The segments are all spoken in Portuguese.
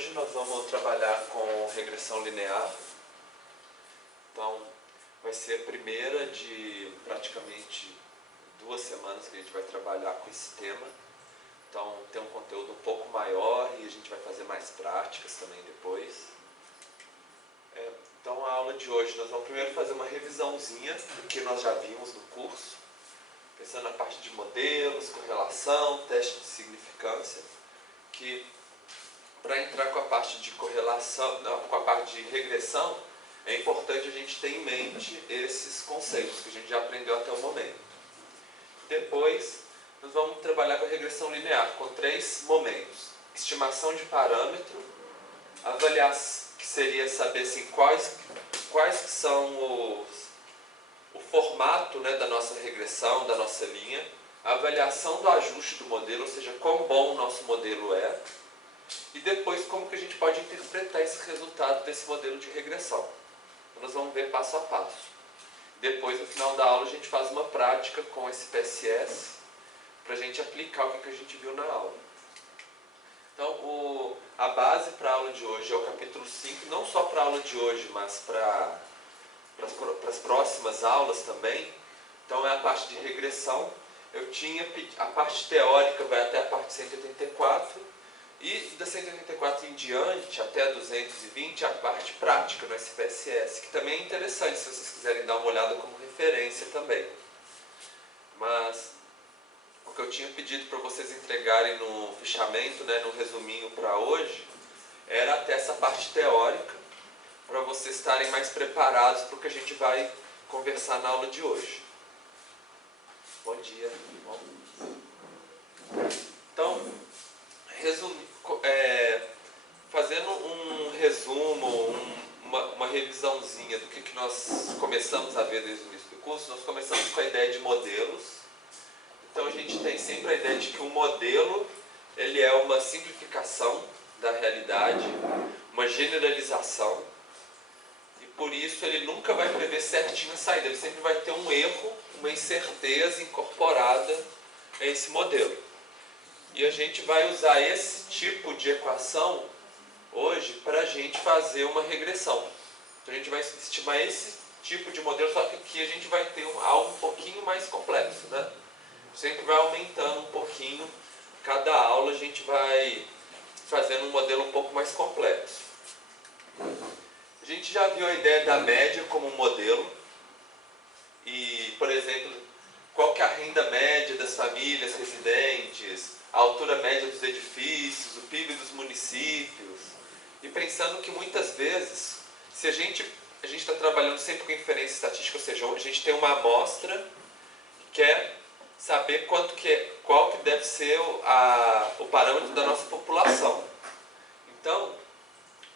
hoje nós vamos trabalhar com regressão linear. Então, vai ser a primeira de praticamente 2 semanas que a gente vai trabalhar com esse tema. Então, tem um conteúdo um pouco maior e a gente vai fazer mais práticas também depois. Então, a aula de hoje, nós vamos primeiro fazer uma revisãozinha do que nós já vimos no curso, pensando na parte de modelos, correlação, teste de significância, que para entrar com a parte de correlação, não, com a parte de regressão, é importante a gente ter em mente esses conceitos que a gente já aprendeu até o momento. Depois, nós vamos trabalhar com a regressão linear, com 3 momentos. Estimação de parâmetro, avaliação, que seria saber assim, quais que são o formato, né, da nossa regressão, da nossa linha, a avaliação do ajuste do modelo, ou seja, quão bom o nosso modelo é, e depois como que a gente pode interpretar esse resultado desse modelo de regressão. Então, nós vamos ver passo a passo. Depois, no final da aula, a gente faz uma prática com esse PSS para a gente aplicar o que a gente viu na aula. Então, a base para a aula de hoje é o capítulo 5, não só para a aula de hoje, mas para as próximas aulas também. Então, é a parte de regressão. Eu tinha a parte teórica vai até a parte 184, e da 184 em diante, até a 220, a parte prática no SPSS, que também é interessante se vocês quiserem dar uma olhada como referência também. Mas o que eu tinha pedido para vocês entregarem no fichamento, né, no resuminho para hoje, era até essa parte teórica, para vocês estarem mais preparados para o que a gente vai conversar na aula de hoje. Bom dia. Então, fazendo um resumo, uma revisãozinha do que nós começamos a ver desde o início do curso, nós começamos com a ideia de modelos. Então a gente tem sempre a ideia de que um modelo ele é uma simplificação da realidade, uma generalização, e por isso ele nunca vai prever certinho a saída, ele sempre vai ter um erro, uma incerteza incorporada a esse modelo. E a gente vai usar esse tipo de equação hoje para a gente fazer uma regressão. Então a gente vai estimar esse tipo de modelo, só que aqui a gente vai ter algo um pouquinho mais complexo, né? Sempre vai aumentando um pouquinho, cada aula a gente vai fazendo um modelo um pouco mais complexo. A gente já viu a ideia da média como um modelo, e, por exemplo, qual que é a renda média das famílias residentes, a altura média dos edifícios, o PIB dos municípios, e pensando que muitas vezes, se a gente está trabalhando sempre com inferência estatística, ou seja, a gente tem uma amostra e quer saber qual que deve ser o parâmetro da nossa população. Então,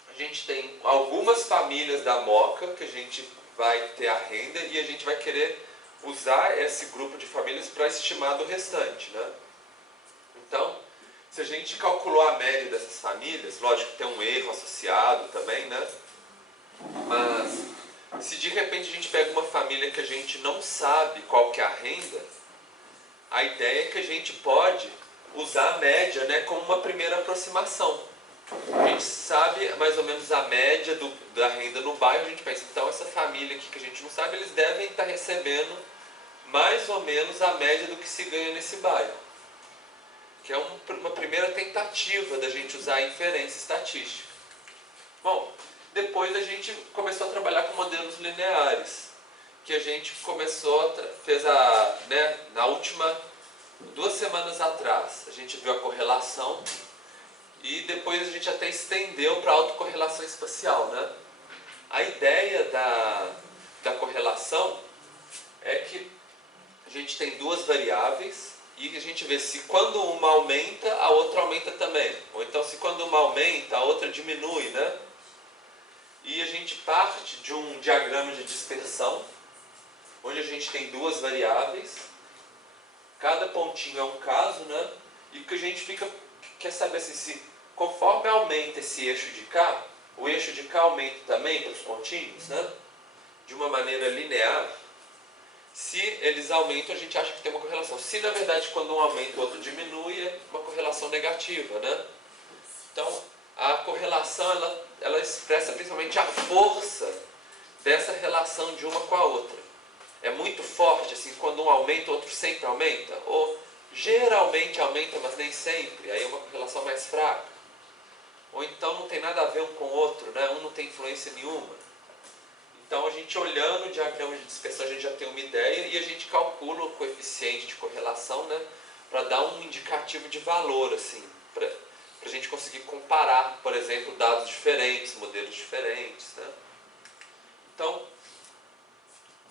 a gente tem algumas famílias da Moca que a gente vai ter a renda e a gente vai querer usar esse grupo de famílias para estimar do restante, né? Então, se a gente calculou a média dessas famílias, lógico que tem um erro associado também, né? Mas, se de repente a gente pega uma família que a gente não sabe qual que é a renda, a ideia é que a gente pode usar a média, né, como uma primeira aproximação. A gente sabe mais ou menos a média da renda no bairro, a gente pensa, então essa família aqui que a gente não sabe, eles devem estar recebendo mais ou menos a média do que se ganha nesse bairro. Que é uma primeira tentativa da gente usar a inferência estatística. Bom, depois a gente começou a trabalhar com modelos lineares, que a gente fez na última 2 semanas atrás, a gente viu a correlação, e depois a gente até estendeu para a autocorrelação espacial, né? A ideia da correlação é que a gente tem 2 variáveis, e a gente vê se quando uma aumenta, a outra aumenta também. Ou então se quando uma aumenta, a outra diminui, né? E a gente parte de um diagrama de dispersão, onde a gente tem 2 variáveis, cada pontinho é um caso, né? E o que a gente quer saber assim, se conforme aumenta esse eixo de cá, o eixo de cá aumenta também para os pontinhos, né? De uma maneira linear. Se eles aumentam, a gente acha que tem uma correlação. Se, na verdade, quando um aumenta, o outro diminui, é uma correlação negativa, né? Então, a correlação correlação ela expressa principalmente a força dessa relação de uma com a outra. É muito forte, assim, quando um aumenta, o outro sempre aumenta, ou geralmente aumenta, mas nem sempre, aí é uma correlação mais fraca. Ou então não tem nada a ver um com o outro, né? Um não tem influência nenhuma. Então a gente olhando o diagrama de dispersão, a gente já tem uma ideia e a gente calcula o coeficiente de correlação, né? Para dar um indicativo de valor, assim, para a gente conseguir comparar, por exemplo, dados diferentes, modelos diferentes, né? Então,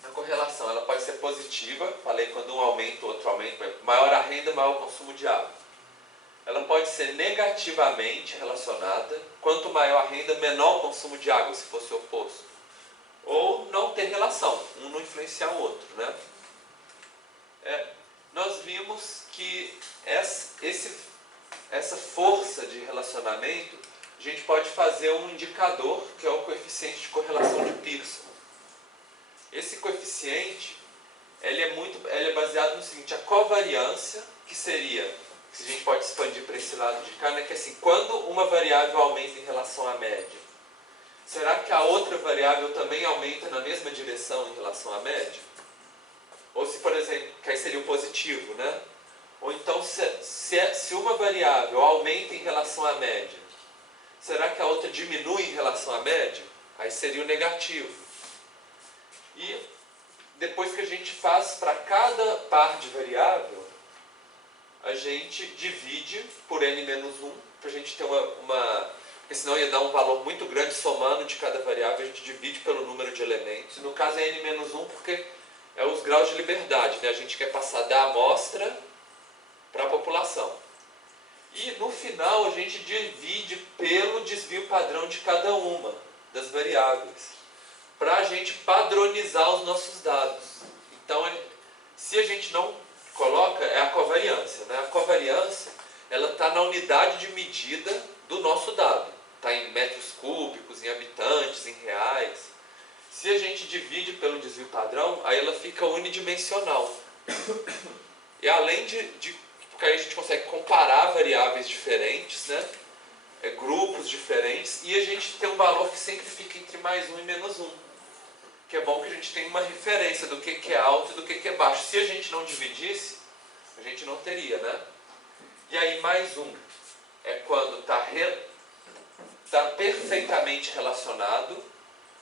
a correlação ela pode ser positiva, falei quando um aumenta, o outro aumenta, maior a renda, maior o consumo de água. Ela pode ser negativamente relacionada, quanto maior a renda, menor o consumo de água, se fosse o oposto. Ou não ter relação, um não influenciar o outro, né? Nós vimos que essa força de relacionamento, a gente pode fazer um indicador, que é o coeficiente de correlação de Pearson. Esse coeficiente, ele é baseado no seguinte, a covariância, que seria, se a gente pode expandir para esse lado de cá, né, que assim, quando uma variável aumenta em relação à média, será que a outra variável também aumenta na mesma direção em relação à média? Ou se, por exemplo, que aí seria o positivo, né? Ou então, se uma variável aumenta em relação à média, será que a outra diminui em relação à média? Aí seria o negativo. E depois que a gente faz para cada par de variável, a gente divide por n-1, para a gente ter porque senão ia dar um valor muito grande somando de cada variável, a gente divide pelo número de elementos. No caso é n-1 porque é os graus de liberdade, né? A gente quer passar da amostra para a população. E no final a gente divide pelo desvio padrão de cada uma das variáveis, para a gente padronizar os nossos dados. Então, se a gente não coloca, é a covariância, né? A covariância, ela está na unidade de medida do nosso dado. Está em metros cúbicos, em habitantes, em reais. Se a gente divide pelo desvio padrão, aí ela fica unidimensional. E além porque aí a gente consegue comparar variáveis diferentes, né? Grupos diferentes, e a gente tem um valor que sempre fica entre mais 1 e menos 1. Que é bom que a gente tenha uma referência do que é alto e do que é baixo. Se a gente não dividisse, a gente não teria, né? E aí mais 1 é quando está perfeitamente relacionado,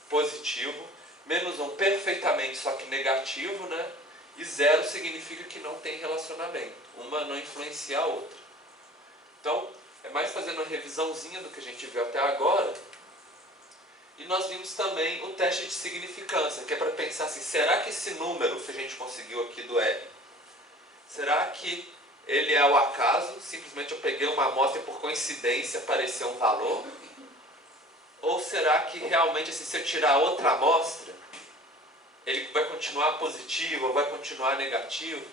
positivo, menos 1 perfeitamente, só que negativo, né? E 0 significa que não tem relacionamento. Uma não influencia a outra. Então, é mais fazendo uma revisãozinha do que a gente viu até agora. E nós vimos também o teste de significância, que é para pensar assim, será que esse número que a gente conseguiu aqui do R, será que ele é o acaso? Simplesmente eu peguei uma amostra e por coincidência apareceu um valor? Ou será que realmente, assim, se eu tirar outra amostra, ele vai continuar positivo ou vai continuar negativo?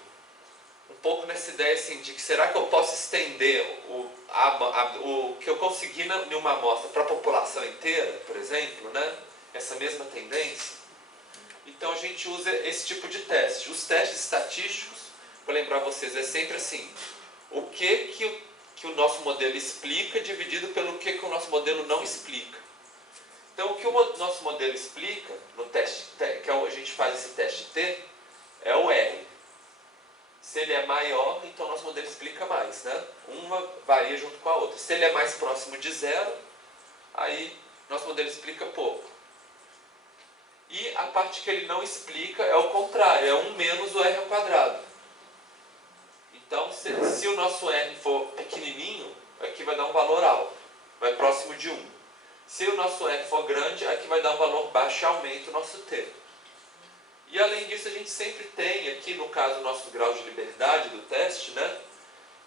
Um pouco nessa ideia assim, de que será que eu posso estender o que eu consegui em uma amostra para a população inteira, por exemplo, né? Essa mesma tendência? Então a gente usa esse tipo de teste. Os testes estatísticos, para lembrar vocês, é sempre assim, o que o nosso modelo explica dividido pelo que o nosso modelo não explica. Então o que o nosso modelo explica, no teste, que a gente faz esse teste T, é o R. Se ele é maior, então nosso modelo explica mais, né? Uma varia junto com a outra. Se ele é mais próximo de 0, aí nosso modelo explica pouco. E a parte que ele não explica é o contrário, é 1 menos o R ao quadrado. Então, se o nosso R for pequenininho, aqui vai dar um valor alto, vai próximo de 1. Se o nosso R for grande, aqui vai dar um valor baixo e aumenta o nosso T. E além disso, a gente sempre tem aqui, no caso, o nosso grau de liberdade do teste, né?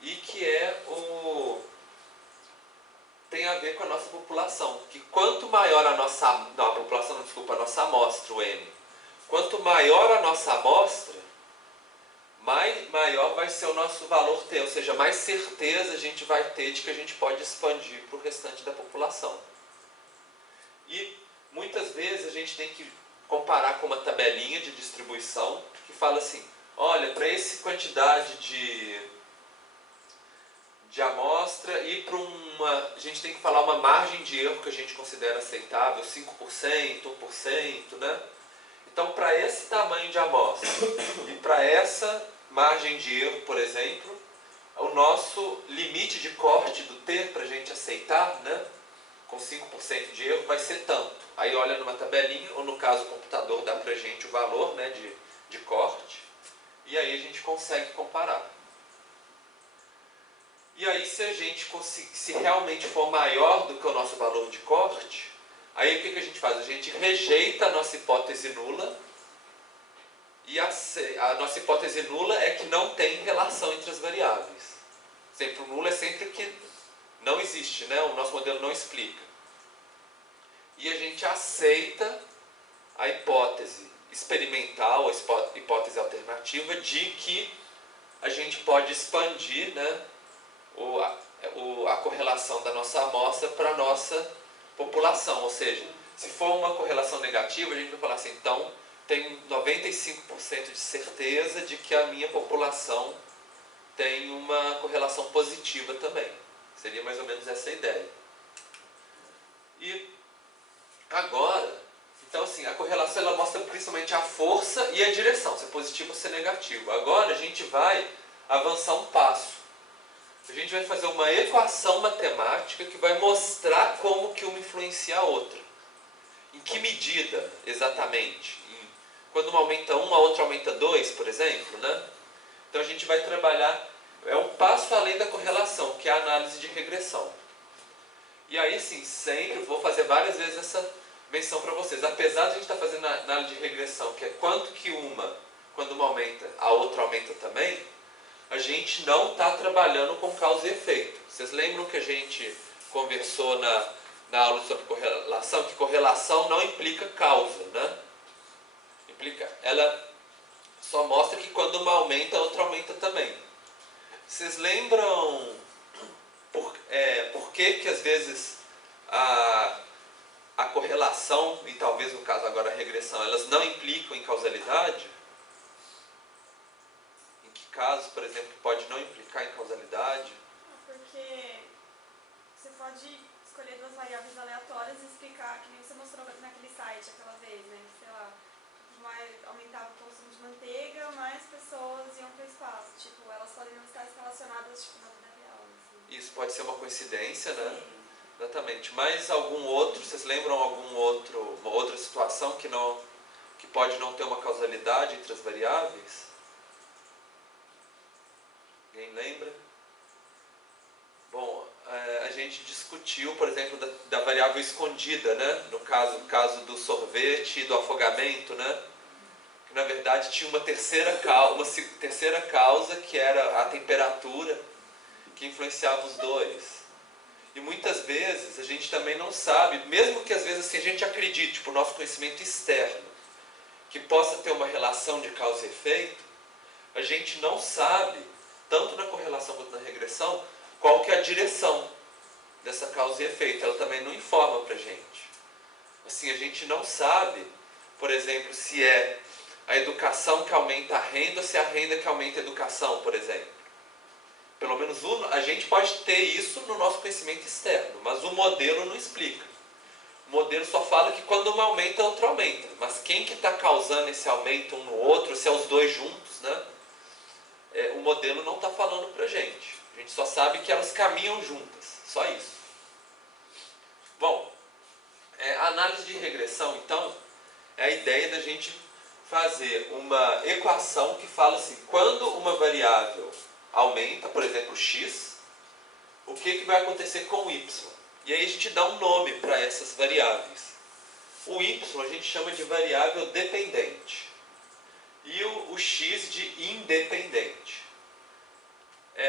E que tem a ver com a nossa população. Que quanto maior a nossa amostra, o M. Quanto maior a nossa amostra, maior vai ser o nosso valor T. Ou seja, mais certeza a gente vai ter de que a gente pode expandir para o restante da população. E muitas vezes a gente tem que comparar com uma tabelinha de distribuição que fala assim, olha, para essa quantidade de amostra e para a gente tem que falar uma margem de erro que a gente considera aceitável, 5%, 1%, né? Então, para esse tamanho de amostra e para essa margem de erro, por exemplo, o nosso limite de corte do T para a gente aceitar, né, com 5% de erro, vai ser tanto. Aí olha numa tabelinha, ou no caso o computador dá para a gente o valor, né, de corte, e aí a gente consegue comparar. E aí se a gente se realmente for maior do que o nosso valor de corte, aí o que a gente faz? A gente rejeita a nossa hipótese nula, e a nossa hipótese nula é que não tem relação entre as variáveis. Sempre o nulo é sempre que não existe, né? O nosso modelo não explica. E a gente aceita a hipótese experimental, a hipótese alternativa de que a gente pode expandir, né, a correlação da nossa amostra para a nossa população. Ou seja, se for uma correlação negativa, a gente vai falar assim, então tenho 95% de certeza de que a minha população tem uma correlação positiva também. Seria mais ou menos essa a ideia. E agora, então assim, a correlação ela mostra principalmente a força e a direção, se é positivo ou se é negativo. Agora a gente vai avançar um passo. A gente vai fazer uma equação matemática que vai mostrar como que uma influencia a outra. Em que medida, exatamente? Quando uma aumenta 1, a outra aumenta 2, por exemplo, né? Então a gente vai trabalhar, é um passo além da correlação, que é a análise de regressão. E aí sim, sempre vou fazer várias vezes essa menção para vocês. Apesar de a gente estar fazendo a análise de regressão, que é quanto que quando uma aumenta, a outra aumenta também, a gente não está trabalhando com causa e efeito. Vocês lembram que a gente conversou na aula sobre correlação, que correlação não implica causa, né? Ela só mostra que quando uma aumenta, a outra aumenta também. Vocês lembram por que às vezes a correlação, e talvez no caso agora a regressão, elas não implicam em causalidade? Em que casos, por exemplo, pode não implicar em causalidade? Porque você pode escolher duas variáveis aleatórias e explicar, que nem você mostrou naquele site aquela vez, né? Sei lá, aumentava o consumo de manteiga, mais pessoas iam para o espaço. Tipo, elas podem não estar relacionadas tipo, na vida real. Assim. Isso pode ser uma coincidência, né? Sim. Exatamente. Mas algum outro, vocês lembram uma outra situação que pode não ter uma causalidade entre as variáveis? Alguém lembra? Bom, a gente discutiu, por exemplo, da variável escondida, né? No caso do sorvete e do afogamento, né? Que na verdade tinha uma terceira causa, que era a temperatura, que influenciava os dois. E muitas vezes a gente também não sabe, mesmo que às vezes assim, a gente acredite, por nosso conhecimento externo, que possa ter uma relação de causa e efeito, a gente não sabe, tanto na correlação quanto na regressão, qual que é a direção dessa causa e efeito. Ela também não informa para a gente. Assim, a gente não sabe, por exemplo, se é a educação que aumenta a renda ou se é a renda que aumenta a educação, por exemplo. Pelo menos a gente pode ter isso no nosso conhecimento externo, mas o modelo não explica. O modelo só fala que quando uma aumenta, a outra aumenta. Mas quem que está causando esse aumento um no outro, se é os dois juntos, né? O modelo não está falando para a gente. A gente só sabe que elas caminham juntas, só isso. Bom, a análise de regressão, então, é a ideia da gente fazer uma equação que fala assim, quando uma variável aumenta, por exemplo, x, o que vai acontecer com o y? E aí a gente dá um nome para essas variáveis. O y a gente chama de variável dependente e o x de independente.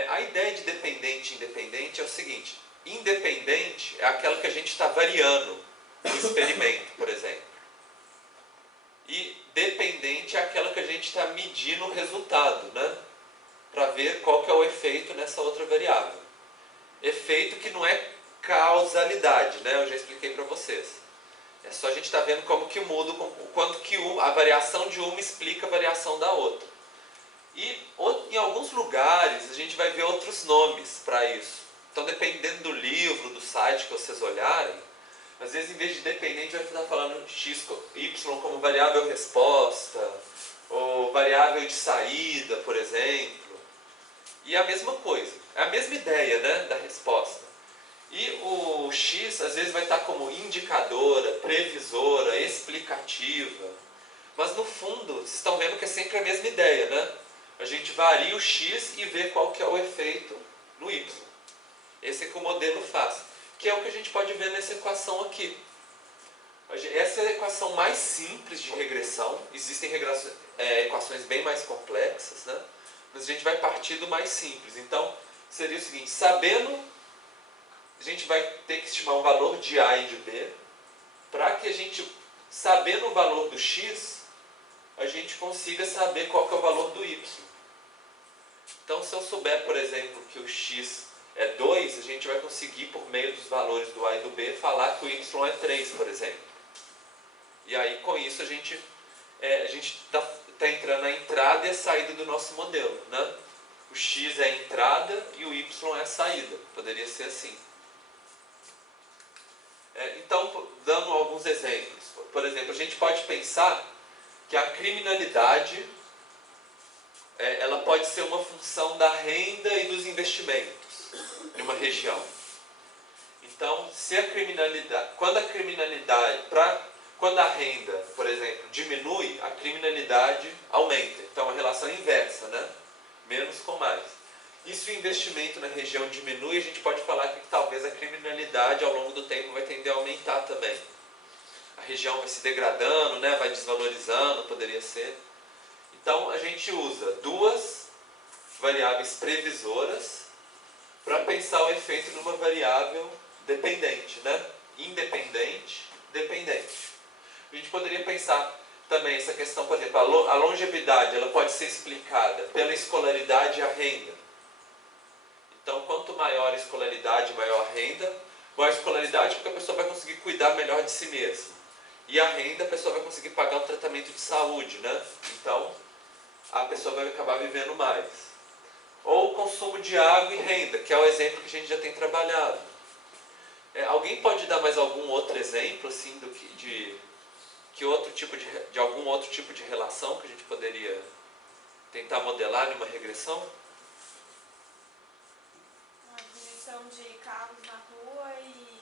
A ideia de dependente e independente é o seguinte, independente é aquela que a gente está variando no experimento, por exemplo. E dependente é aquela que a gente está medindo o resultado, né? Para ver qual que é o efeito nessa outra variável. Efeito que não é causalidade, né? Eu já expliquei para vocês. É só a gente estar vendo como que muda, quanto que a variação de uma explica a variação da outra. E em alguns lugares a gente vai ver outros nomes para isso. Então, dependendo do livro, do site que vocês olharem, às vezes, em vez de dependente, vai estar falando x, y como variável resposta, ou variável de saída, por exemplo. E é a mesma coisa, é a mesma ideia, né, da resposta. E o x, às vezes, vai estar como indicadora, previsora, explicativa. Mas, no fundo, vocês estão vendo que é sempre a mesma ideia, né? A gente varia o x e vê qual que é o efeito no y. Esse é que o modelo faz, que é o que a gente pode ver nessa equação aqui. Essa é a equação mais simples de regressão. Existem equações bem mais complexas, né? Mas a gente vai partir do mais simples. Então, seria o seguinte, a gente vai ter que estimar um valor de A e de B, para que a gente, sabendo o valor do x, a gente consiga saber qual que é o valor do y. Então, se eu souber, por exemplo, que o x é 2, a gente vai conseguir, por meio dos valores do A e do B, falar que o y é 3, por exemplo. E aí, com isso, a gente está entrando na entrada e a saída do nosso modelo, né? O x é a entrada e o y é a saída. Poderia ser assim. Então, dando alguns exemplos. Por exemplo, a gente pode pensar que a criminalidade ela pode ser uma função da renda e dos investimentos em uma região. Então, se a criminalidade, quando a renda, por exemplo, diminui, a criminalidade aumenta. Então, a relação é inversa, né? Menos com mais. E se o investimento na região diminui, a gente pode falar que talvez a criminalidade ao longo do tempo vai tender a aumentar também. A região vai se degradando, né? Vai desvalorizando, poderia ser. Então, a gente usa duas variáveis previsoras para pensar o efeito numa variável dependente, né? Independente, dependente. A gente poderia pensar também essa questão, por exemplo, a longevidade ela pode ser explicada pela escolaridade e a renda. Então, quanto maior a escolaridade, maior a renda. Maior a escolaridade porque a pessoa vai conseguir cuidar melhor de si mesma. E a renda, a pessoa vai conseguir pagar um tratamento de saúde, né? Então, a pessoa vai acabar vivendo mais. Ou consumo de água e renda, que é o exemplo que a gente já tem trabalhado. Alguém pode dar mais algum outro exemplo, assim, de algum outro tipo de relação que a gente poderia tentar modelar em uma regressão? A diminuição de carros na rua e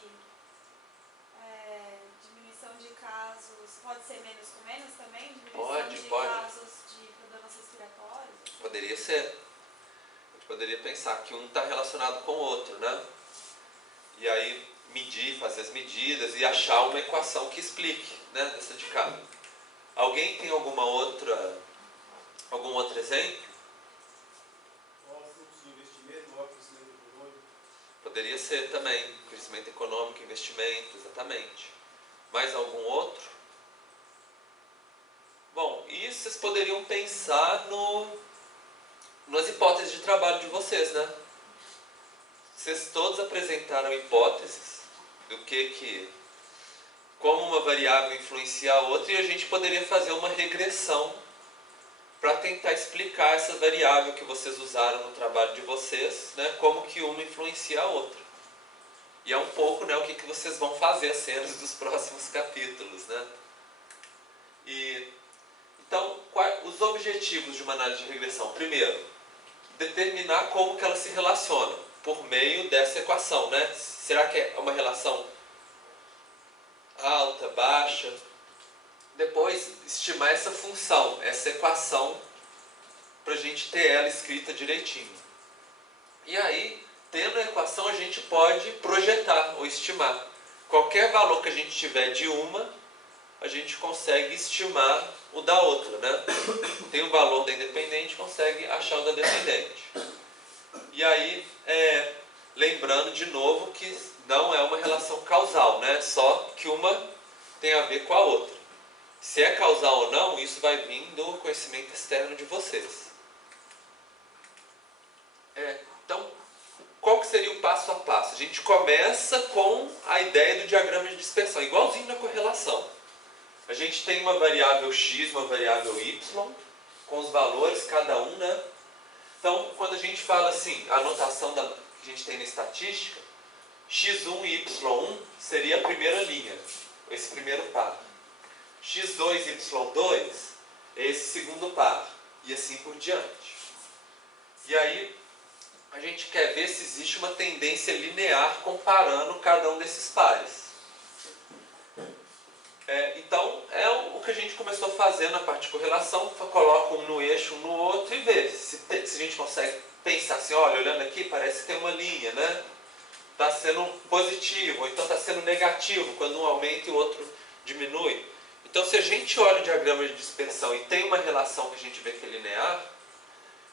diminuição de casos, pode ser menos com menos também? Diminuição de casos de problemas respiratórios? Poderia ser. A gente poderia pensar que um está relacionado com o outro, né? E aí fazer as medidas e achar uma equação que explique, né, dessa de cá. Alguém tem algum outro exemplo? Maior fluxo de investimento, maior crescimento econômico. Poderia ser também. Crescimento econômico, investimento, exatamente. Mais algum outro? Bom, e vocês poderiam pensar nas hipóteses de trabalho de vocês, né? Vocês todos apresentaram hipóteses do como uma variável influencia a outra, e a gente poderia fazer uma regressão para tentar explicar essa variável que vocês usaram no trabalho de vocês, né, como que uma influencia a outra. E é um pouco, né, o que vocês vão fazer as cenas dos próximos capítulos, né? Então, os objetivos de uma análise de regressão? Primeiro, determinar como que elas se relacionam por meio dessa equação, né? Será que é uma relação alta, baixa? Depois, estimar essa função, essa equação, para a gente ter ela escrita direitinho. E aí, tendo a equação, a gente pode projetar ou estimar. Qualquer valor que a gente tiver de uma, a gente consegue estimar o da outra, né? Tem o valor da independente, consegue achar o da dependente. E aí, lembrando de novo que não é uma relação causal, né? Só que uma tem a ver com a outra. Se é causal ou não, isso vai vir do conhecimento externo de vocês. Então, qual que seria o passo a passo? A gente começa com a ideia do diagrama de dispersão, igualzinho na correlação. A gente tem uma variável x, uma variável y, com os valores, cada um, né? Então, quando a gente fala assim, a anotação que a gente tem na estatística, x1 e y1 seria a primeira linha, esse primeiro par. x2 e y2 é esse segundo par, e assim por diante. E aí, a gente quer ver se existe uma tendência linear comparando cada um desses pares. Então, é o que a gente começou a fazer na parte de correlação, coloca um no eixo, um no outro e vê se a gente consegue pensar assim, olha, olhando aqui, parece que tem uma linha, né? Está sendo positivo, ou então está sendo negativo, quando um aumenta e o outro diminui. Então, se a gente olha o diagrama de dispersão e tem uma relação que a gente vê que é linear,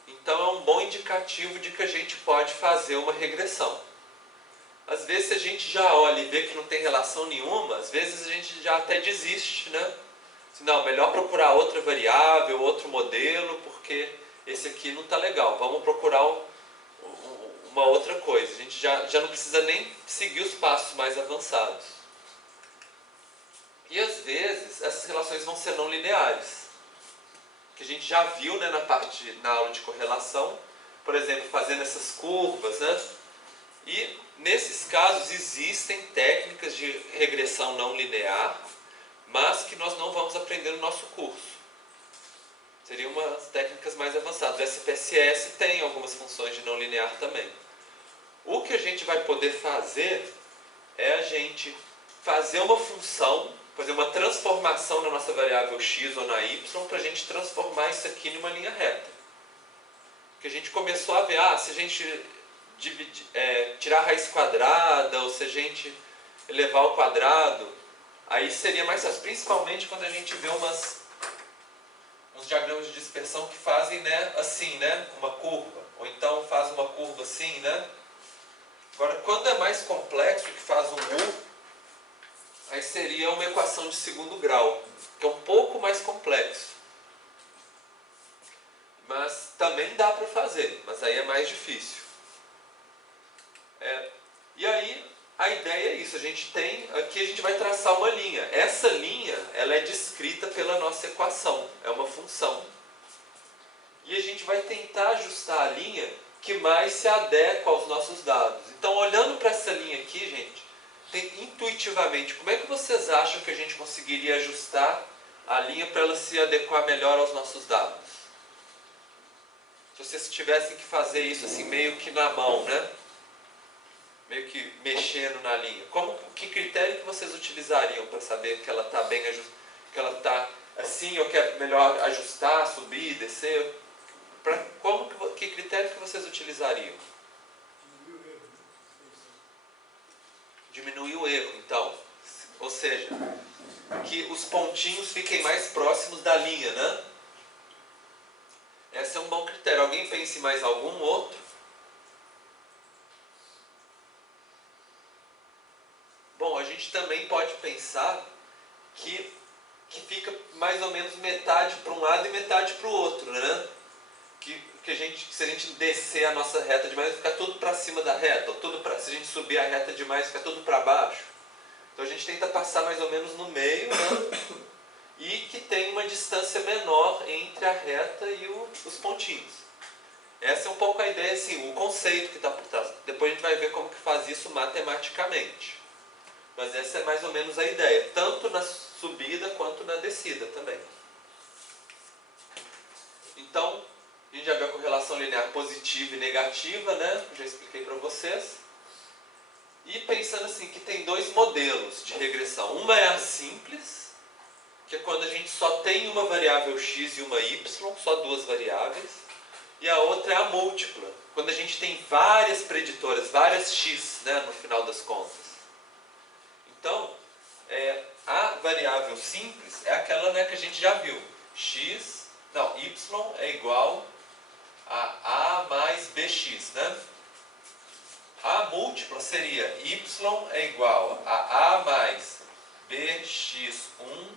então é um bom indicativo de que a gente pode fazer uma regressão. Às vezes, se a gente já olha e vê que não tem relação nenhuma, às vezes a gente já até desiste, né? Não, melhor procurar outra variável, outro modelo, porque esse aqui não está legal. Vamos procurar uma outra coisa. A gente já não precisa nem seguir os passos mais avançados. E às vezes, essas relações vão ser não lineares. Que a gente já viu, né, na aula de correlação, por exemplo, fazendo essas curvas, né? E nesses casos existem técnicas de regressão não linear, mas que nós não vamos aprender no nosso curso. Seriam umas técnicas mais avançadas. O SPSS tem algumas funções de não linear também. O que a gente vai poder fazer é a gente fazer uma função, fazer uma transformação na nossa variável x ou na y, para a gente transformar isso aqui numa linha reta. Porque a gente começou a ver, se a gente tirar a raiz quadrada, ou se a gente elevar ao quadrado, aí seria mais fácil, principalmente quando a gente vê uns diagramas de dispersão que fazem, né, assim, né, uma curva, ou então faz uma curva assim, né. Agora, quando é mais complexo, que faz um U, aí seria uma equação de segundo grau, que é um pouco mais complexo. Mas também dá para fazer, mas aí é mais difícil. E aí, a ideia é isso, aqui a gente vai traçar uma linha. Essa linha, ela é descrita pela nossa equação, é uma função. E a gente vai tentar ajustar a linha que mais se adequa aos nossos dados. Então, olhando para essa linha aqui, gente, intuitivamente, como é que vocês acham que a gente conseguiria ajustar a linha para ela se adequar melhor aos nossos dados? Se vocês tivessem que fazer isso assim, meio que na mão, né? Meio que mexendo na linha. Que critério que vocês utilizariam para saber que ela está bem ajustada, que ela está assim, ou que é melhor ajustar, subir, descer? Que critério que vocês utilizariam? Diminuir o erro, então. Ou seja, que os pontinhos fiquem mais próximos da linha, né? Esse é um bom critério. Alguém pensa em mais algum outro? Bom, a gente também pode pensar que fica mais ou menos metade para um lado e metade para o outro, né? Se a gente descer a nossa reta demais, ficar tudo para cima da reta, se a gente subir a reta demais, ficar tudo para baixo. Então a gente tenta passar mais ou menos no meio, né? E que tem uma distância menor entre a reta e os pontinhos. Essa é um pouco a ideia, assim, o conceito que está por trás. Depois a gente vai ver como que faz isso matematicamente. Mas essa é mais ou menos a ideia, tanto na subida quanto na descida também. Então, a gente já viu a correlação linear positiva e negativa, né? Já expliquei para vocês. E pensando assim, que tem dois modelos de regressão. Uma é a simples, que é quando a gente só tem uma variável x e uma y, só duas variáveis. E a outra é a múltipla, quando a gente tem várias preditoras, várias x, né, no final das contas. Então, a variável simples é aquela, né, que a gente já viu. Y é igual a mais bx, né? A múltipla seria y é igual a mais bx1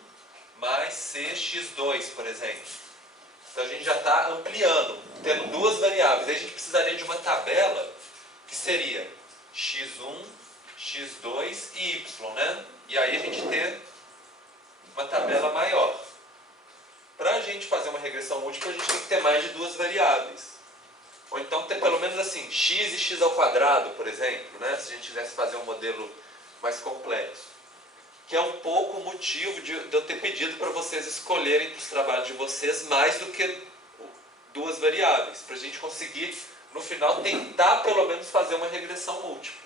mais cx2, por exemplo. Então a gente já está ampliando, tendo duas variáveis. Aí a gente precisaria de uma tabela que seria x1, x2 e y, né? E aí a gente ter uma tabela maior. Para a gente fazer uma regressão múltipla, a gente tem que ter mais de duas variáveis. Ou então ter pelo menos assim, x e x ao quadrado, por exemplo, né? Se a gente quisesse fazer um modelo mais complexo. Que é um pouco o motivo de eu ter pedido para vocês escolherem para os trabalhos de vocês mais do que duas variáveis, para a gente conseguir, no final, tentar pelo menos fazer uma regressão múltipla.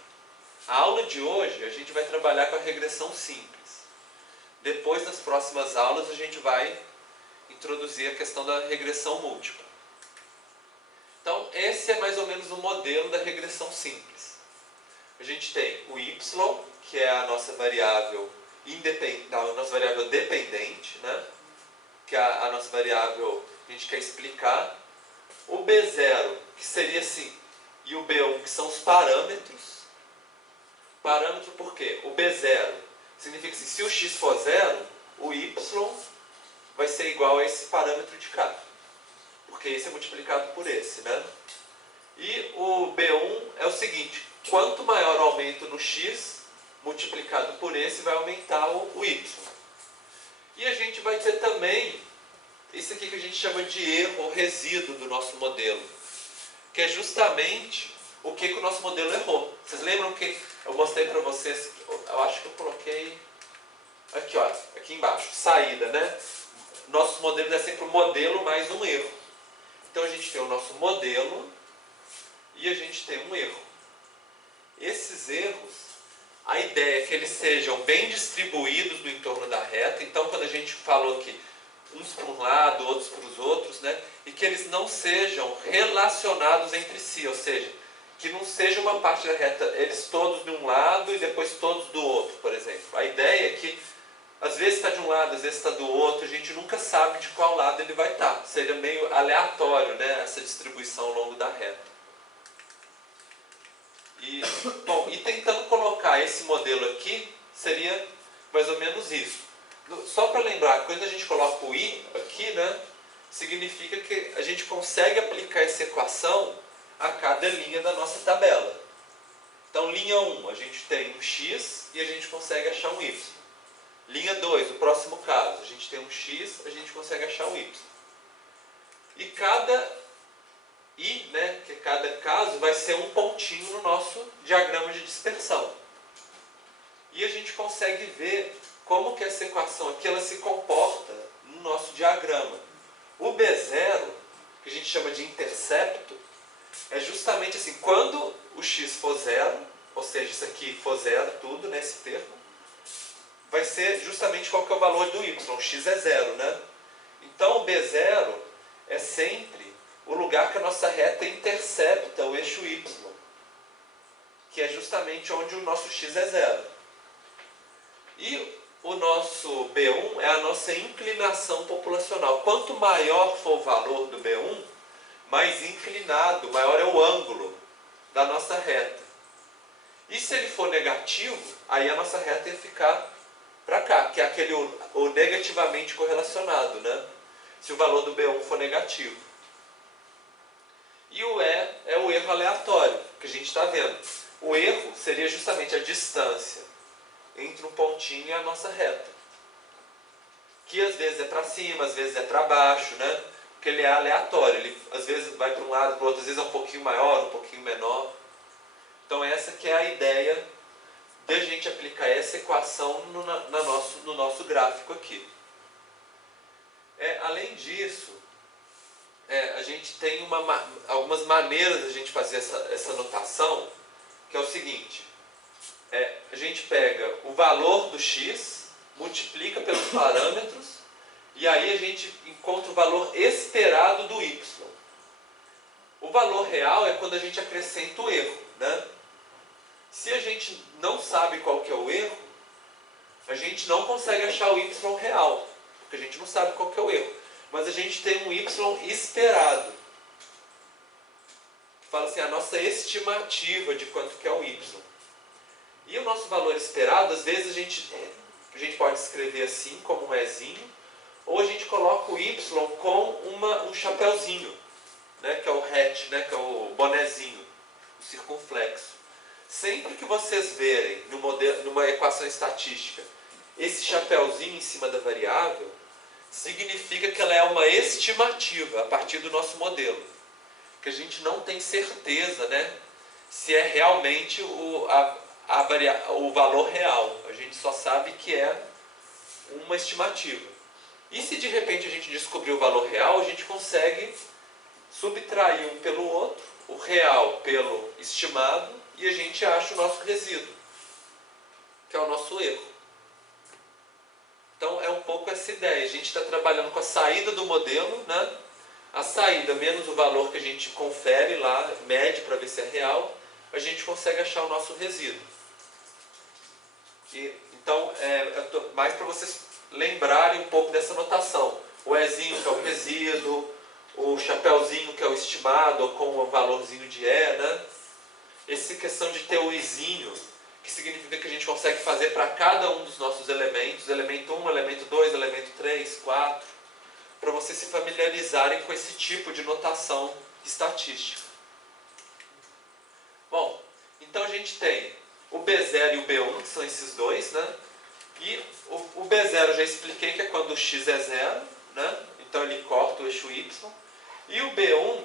A aula de hoje, a gente vai trabalhar com a regressão simples. Depois, nas próximas aulas, a gente vai introduzir a questão da regressão múltipla. Então, esse é mais ou menos o modelo da regressão simples. A gente tem o y, que é a nossa variável independente, a nossa variável dependente, né? Que é a nossa variável que a gente quer explicar. O B0, que seria assim, e o B1, que são os parâmetros. Parâmetro por quê? O B0 significa que se o x for 0, o y vai ser igual a esse parâmetro de cá. Porque esse é multiplicado por esse, né? E o B1 é o seguinte, quanto maior o aumento no x, multiplicado por esse, vai aumentar o y. E a gente vai ter também isso aqui que a gente chama de erro ou resíduo do nosso modelo, que é justamente o que o nosso modelo errou. Vocês lembram que eu mostrei para vocês, eu acho que eu coloquei aqui, ó, aqui embaixo, saída, né? Nossos modelos é sempre o modelo mais um erro. Então a gente tem o nosso modelo e a gente tem um erro. Esses erros, a ideia é que eles sejam bem distribuídos no entorno da reta. Então, quando a gente falou que uns para um lado, outros para os outros, né? E que eles não sejam relacionados entre si, ou seja, que não seja uma parte da reta, eles todos de um lado e depois todos do outro, por exemplo. A ideia é que, às vezes está de um lado, às vezes está do outro, a gente nunca sabe de qual lado ele vai estar. Seria meio aleatório, né? Essa distribuição ao longo da reta. E tentando colocar esse modelo aqui, seria mais ou menos isso. Só para lembrar, quando a gente coloca o i aqui, né, significa que a gente consegue aplicar essa equação a cada linha da nossa tabela. Então, linha 1, a gente tem um x e a gente consegue achar um y. Linha 2, o próximo caso, a gente tem um x, a gente consegue achar um y. E cada i, né, que cada caso vai ser um pontinho no nosso diagrama de dispersão. E a gente consegue ver como que essa equação aqui ela se comporta no nosso diagrama. O B0, que a gente chama de intercepto, é justamente assim, quando o x for 0, ou seja, isso aqui for 0, tudo nesse termo, vai ser justamente qual que é o valor do y, o x é 0, né? Então o B0 é sempre o lugar que a nossa reta intercepta o eixo y, que é justamente onde o nosso x é 0. E o nosso B1 é a nossa inclinação populacional. Quanto maior for o valor do B1, mais inclinado, maior é o ângulo da nossa reta. E se ele for negativo, aí a nossa reta ia ficar para cá, que é aquele o negativamente correlacionado, né? Se o valor do B1 for negativo. E o E é o erro aleatório, que a gente está vendo. O erro seria justamente a distância entre um pontinho e a nossa reta. Que às vezes é para cima, às vezes é para baixo, né? Porque ele é aleatório. Ele às vezes vai para um lado, para o outro, às vezes é um pouquinho maior, um pouquinho menor. Então essa que é a ideia de a gente aplicar essa equação no nosso gráfico aqui. Além disso, a gente tem algumas maneiras de a gente fazer essa notação, que é o seguinte. A gente pega o valor do x, multiplica pelos parâmetros, e aí a gente encontra o valor esperado do y. O valor real é quando a gente acrescenta o erro, né? Se a gente não sabe qual que é o erro, a gente não consegue achar o y real, porque a gente não sabe qual que é o erro. Mas a gente tem um y esperado. Fala assim, a nossa estimativa de quanto que é o y. E o nosso valor esperado, às vezes a gente pode escrever assim, como um ezinho, ou a gente coloca o y com um chapéuzinho, né, que é o hat, né, que é o bonezinho, o circunflexo. Sempre que vocês verem numa equação estatística esse chapéuzinho em cima da variável, significa que ela é uma estimativa a partir do nosso modelo. que a gente não tem certeza, né, se é realmente o valor real. A gente só sabe que é uma estimativa. E se de repente a gente descobrir o valor real, a gente consegue subtrair um pelo outro, o real pelo estimado, e a gente acha o nosso resíduo, que é o nosso erro. Então é um pouco essa ideia. A gente está trabalhando com a saída do modelo, né? A saída menos o valor que a gente confere lá, mede para ver se é real, a gente consegue achar o nosso resíduo. Então, mais para vocês lembrarem um pouco dessa notação. O Ezinho, que é o resíduo, o chapéuzinho, que é o estimado, com o valorzinho de E, né? Essa questão de ter o Izinho, que significa que a gente consegue fazer para cada um dos nossos elementos, elemento 1, elemento 2, elemento 3, 4, para vocês se familiarizarem com esse tipo de notação estatística. Bom, então a gente tem o B0 e o B1, que são esses dois, né? E o B0 eu já expliquei que é quando o x é zero, né? Então ele corta o eixo y. E o B1,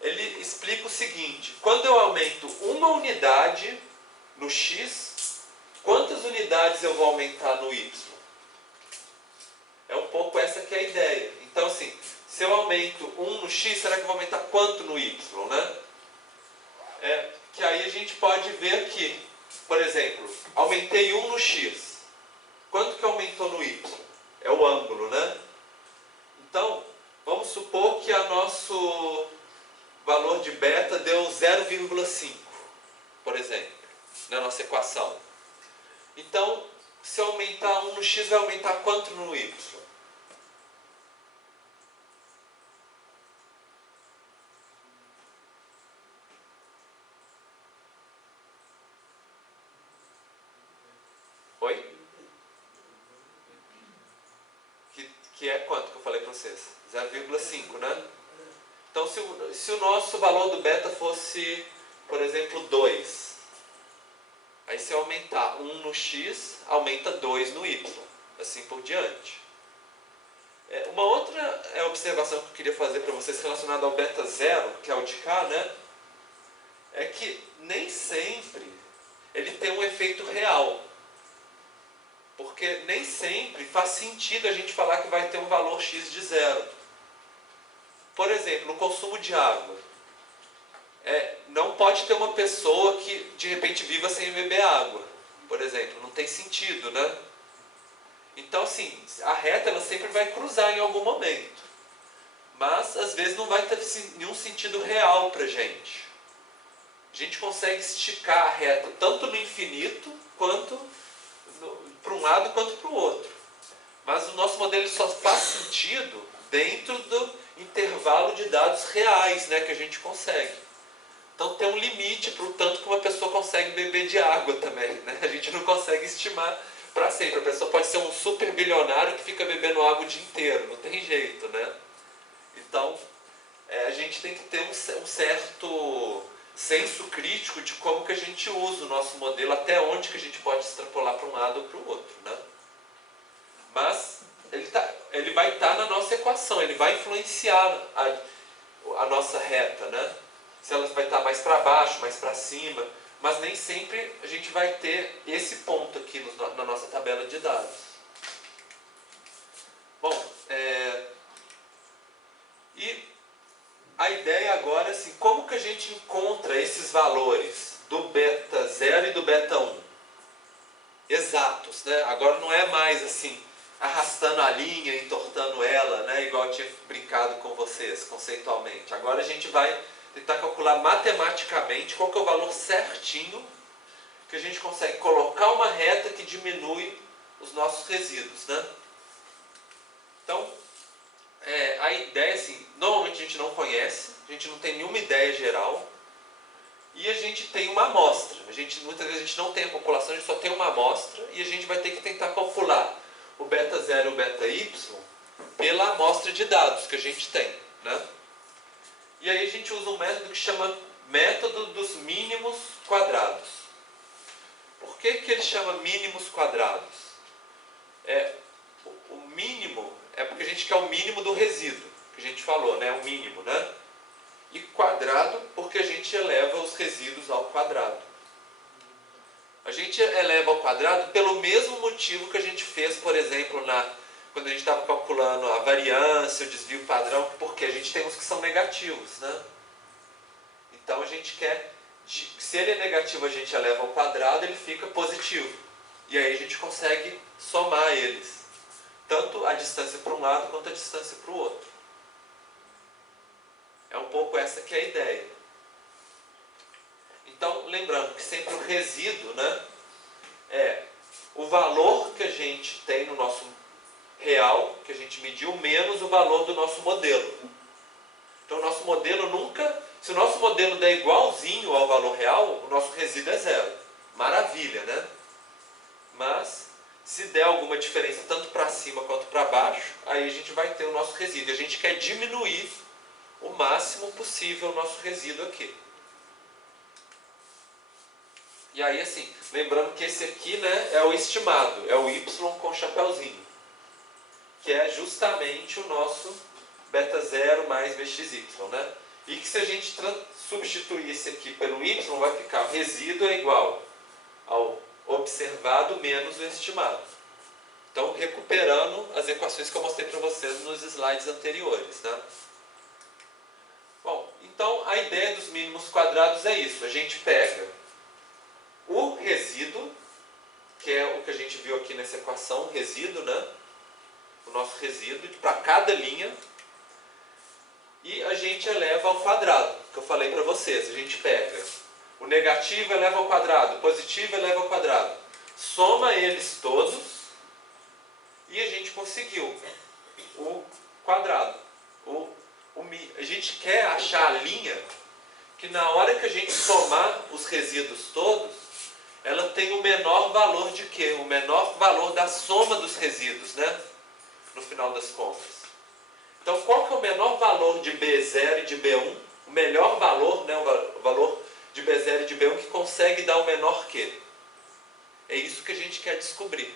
ele explica o seguinte: quando eu aumento uma unidade no x, quantas unidades eu vou aumentar no y? É um pouco essa que é a ideia. Então, assim, se eu aumento 1 no x, será que eu vou aumentar quanto no y, né? Que aí a gente pode ver que, por exemplo, aumentei 1 no x. Quanto que aumentou no y? É o ângulo, né? Então, vamos supor que o nosso valor de beta deu 0,5, por exemplo, na nossa equação. Então, se eu aumentar 1 no x, vai aumentar quanto no y? Oi? Que é quanto que eu falei para vocês? 0,5, né? Então, se o nosso valor do beta fosse, por exemplo, 2, aí se eu aumentar 1 no x, aumenta 2 no y, assim por diante. Uma outra observação que eu queria fazer para vocês relacionada ao beta 0, que é o de cá, né? É que nem sempre ele tem um efeito real. Porque nem sempre faz sentido a gente falar que vai ter um valor x de zero. Por exemplo, no consumo de água. Não pode ter uma pessoa que de repente viva sem beber água. Por exemplo, não tem sentido, né? Então, assim, a reta ela sempre vai cruzar em algum momento. Mas, às vezes, não vai ter nenhum sentido real para a gente. A gente consegue esticar a reta tanto no infinito, quanto para um lado quanto para o outro. Mas o nosso modelo só faz sentido dentro do intervalo de dados reais, né, que a gente consegue. Então tem um limite para o tanto que uma pessoa consegue beber de água também, né? A gente não consegue estimar para sempre. A pessoa pode ser um super bilionário que fica bebendo água o dia inteiro, não tem jeito, né? Então a gente tem que ter um certo senso crítico de como que a gente usa o nosso modelo, até onde que a gente pode extrapolar para um lado ou para o outro, né? Mas ele vai estar na nossa equação, ele vai influenciar a nossa reta, né? Se ela vai estar mais para baixo, mais para cima, mas nem sempre a gente vai ter esse ponto aqui na nossa tabela de dados. Bom, e a ideia agora é assim, como que a gente encontra esses valores do beta 0 e do beta 1? Exatos, né? Agora não é mais assim, arrastando a linha, entortando ela, né? Igual eu tinha brincado com vocês, conceitualmente. Agora a gente vai tentar calcular matematicamente qual que é o valor certinho que a gente consegue colocar uma reta que diminui os nossos resíduos, né? Então, a ideia, assim, normalmente a gente não conhece, a gente não tem nenhuma ideia geral, e a gente tem uma amostra. Muitas vezes a gente não tem a população, a gente só tem uma amostra, e a gente vai ter que tentar calcular o beta 0 e o beta y pela amostra de dados que a gente tem, né? E aí a gente usa um método que chama método dos mínimos quadrados. Por que ele chama mínimos quadrados? O mínimo é porque a gente quer o mínimo do resíduo, que a gente falou, né? O mínimo, né? e quadrado porque a gente eleva os resíduos ao quadrado. A gente eleva ao quadrado pelo mesmo motivo que a gente fez, por exemplo, quando a gente estava calculando a variância, o desvio padrão, porque a gente tem uns que são negativos, né? Então a gente quer, se ele é negativo a gente eleva ao quadrado, ele fica positivo. E aí a gente consegue somar eles, tanto a distância para um lado quanto a distância para o outro. É um pouco essa que é a ideia. Então, lembrando que sempre o resíduo, né, é o valor que a gente tem no nosso real, que a gente mediu, menos o valor do nosso modelo. Então, o nosso modelo nunca... Se o nosso modelo der igualzinho ao valor real, o nosso resíduo é zero. Maravilha, né? Mas, se der alguma diferença tanto para cima quanto para baixo, aí a gente vai ter o nosso resíduo. A gente quer diminuir o máximo possível o nosso resíduo aqui. E aí, assim, lembrando que esse aqui, né, é o estimado, é o y com chapéuzinho, que é justamente o nosso beta 0 mais bxy, né? E que se a gente substituir esse aqui pelo y, vai ficar o resíduo é igual ao observado menos o estimado. Então, recuperando as equações que eu mostrei para vocês nos slides anteriores, né? Bom, então a ideia dos mínimos quadrados é isso. A gente pega o resíduo, que é o que a gente viu aqui nessa equação, o resíduo, né? O nosso resíduo para cada linha, e a gente eleva ao quadrado, que eu falei para vocês. A gente pega o negativo, eleva ao quadrado, o positivo, eleva ao quadrado, soma eles todos e a gente conseguiu o quadrado. A gente quer achar a linha que na hora que a gente somar os resíduos todos, ela tem o menor valor de quê? O menor valor da soma dos resíduos, né? No final das contas. Então, qual que é o menor valor de B0 e de B1? O melhor valor, né, o valor de B0 e de B1 que consegue dar o menor quê? É isso que a gente quer descobrir.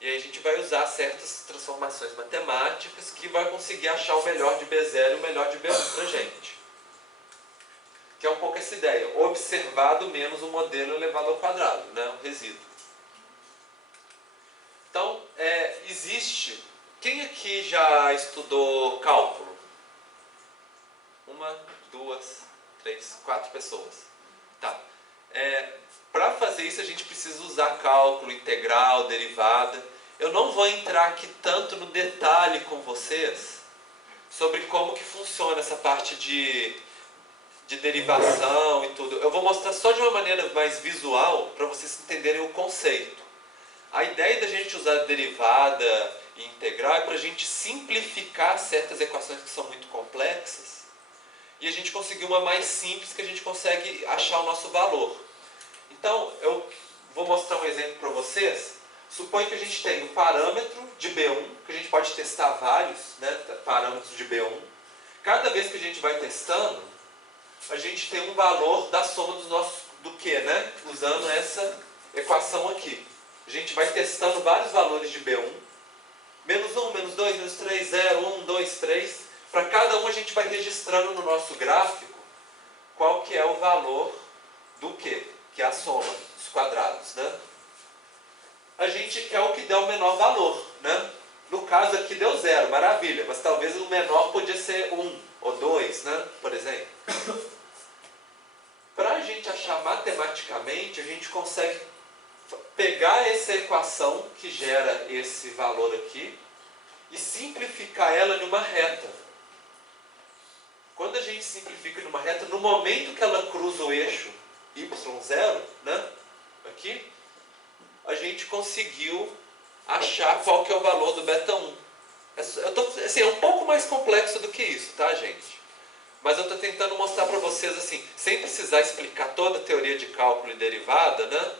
E aí a gente vai usar certas transformações matemáticas que vai conseguir achar o melhor de B0 e o melhor de B1 para a gente. Que é um pouco essa ideia. Observado menos o modelo elevado ao quadrado, né, o resíduo. Então, existe... Quem aqui já estudou cálculo? 1, 2, 3, 4 pessoas. Tá. Para fazer isso a gente precisa usar cálculo, integral, derivada. Eu não vou entrar aqui tanto no detalhe com vocês sobre como que funciona essa parte de derivação e tudo. Eu vou mostrar só de uma maneira mais visual para vocês entenderem o conceito. A ideia da gente usar derivada e integral é para a gente simplificar certas equações que são muito complexas e a gente conseguir uma mais simples que a gente consegue achar o nosso valor. Então, eu vou mostrar um exemplo para vocês. Suponha que a gente tem um parâmetro de B1, que a gente pode testar vários, né, parâmetros de B1. Cada vez que a gente vai testando, a gente tem um valor da soma dos nossos, do que, né? Usando essa equação aqui. A gente vai testando vários valores de B1. Menos 1, menos 2, menos 3, 0, 1, 2, 3. Para cada um a gente vai registrando no nosso gráfico qual que é o valor do quê? Que é a soma dos quadrados, né? A gente quer o que der o menor valor, né? No caso aqui deu 0, maravilha, mas talvez o menor podia ser 1 ou 2, né? Por exemplo. Para a gente achar matematicamente, a gente consegue pegar essa equação que gera esse valor aqui e simplificar ela numa reta. Quando a gente simplifica numa reta, no momento que ela cruza o eixo y0, né? Aqui, a gente conseguiu achar qual que é o valor do beta 1. Assim, é um pouco mais complexo do que isso, tá, gente? Mas eu estou tentando mostrar para vocês, assim, sem precisar explicar toda a teoria de cálculo e derivada, né?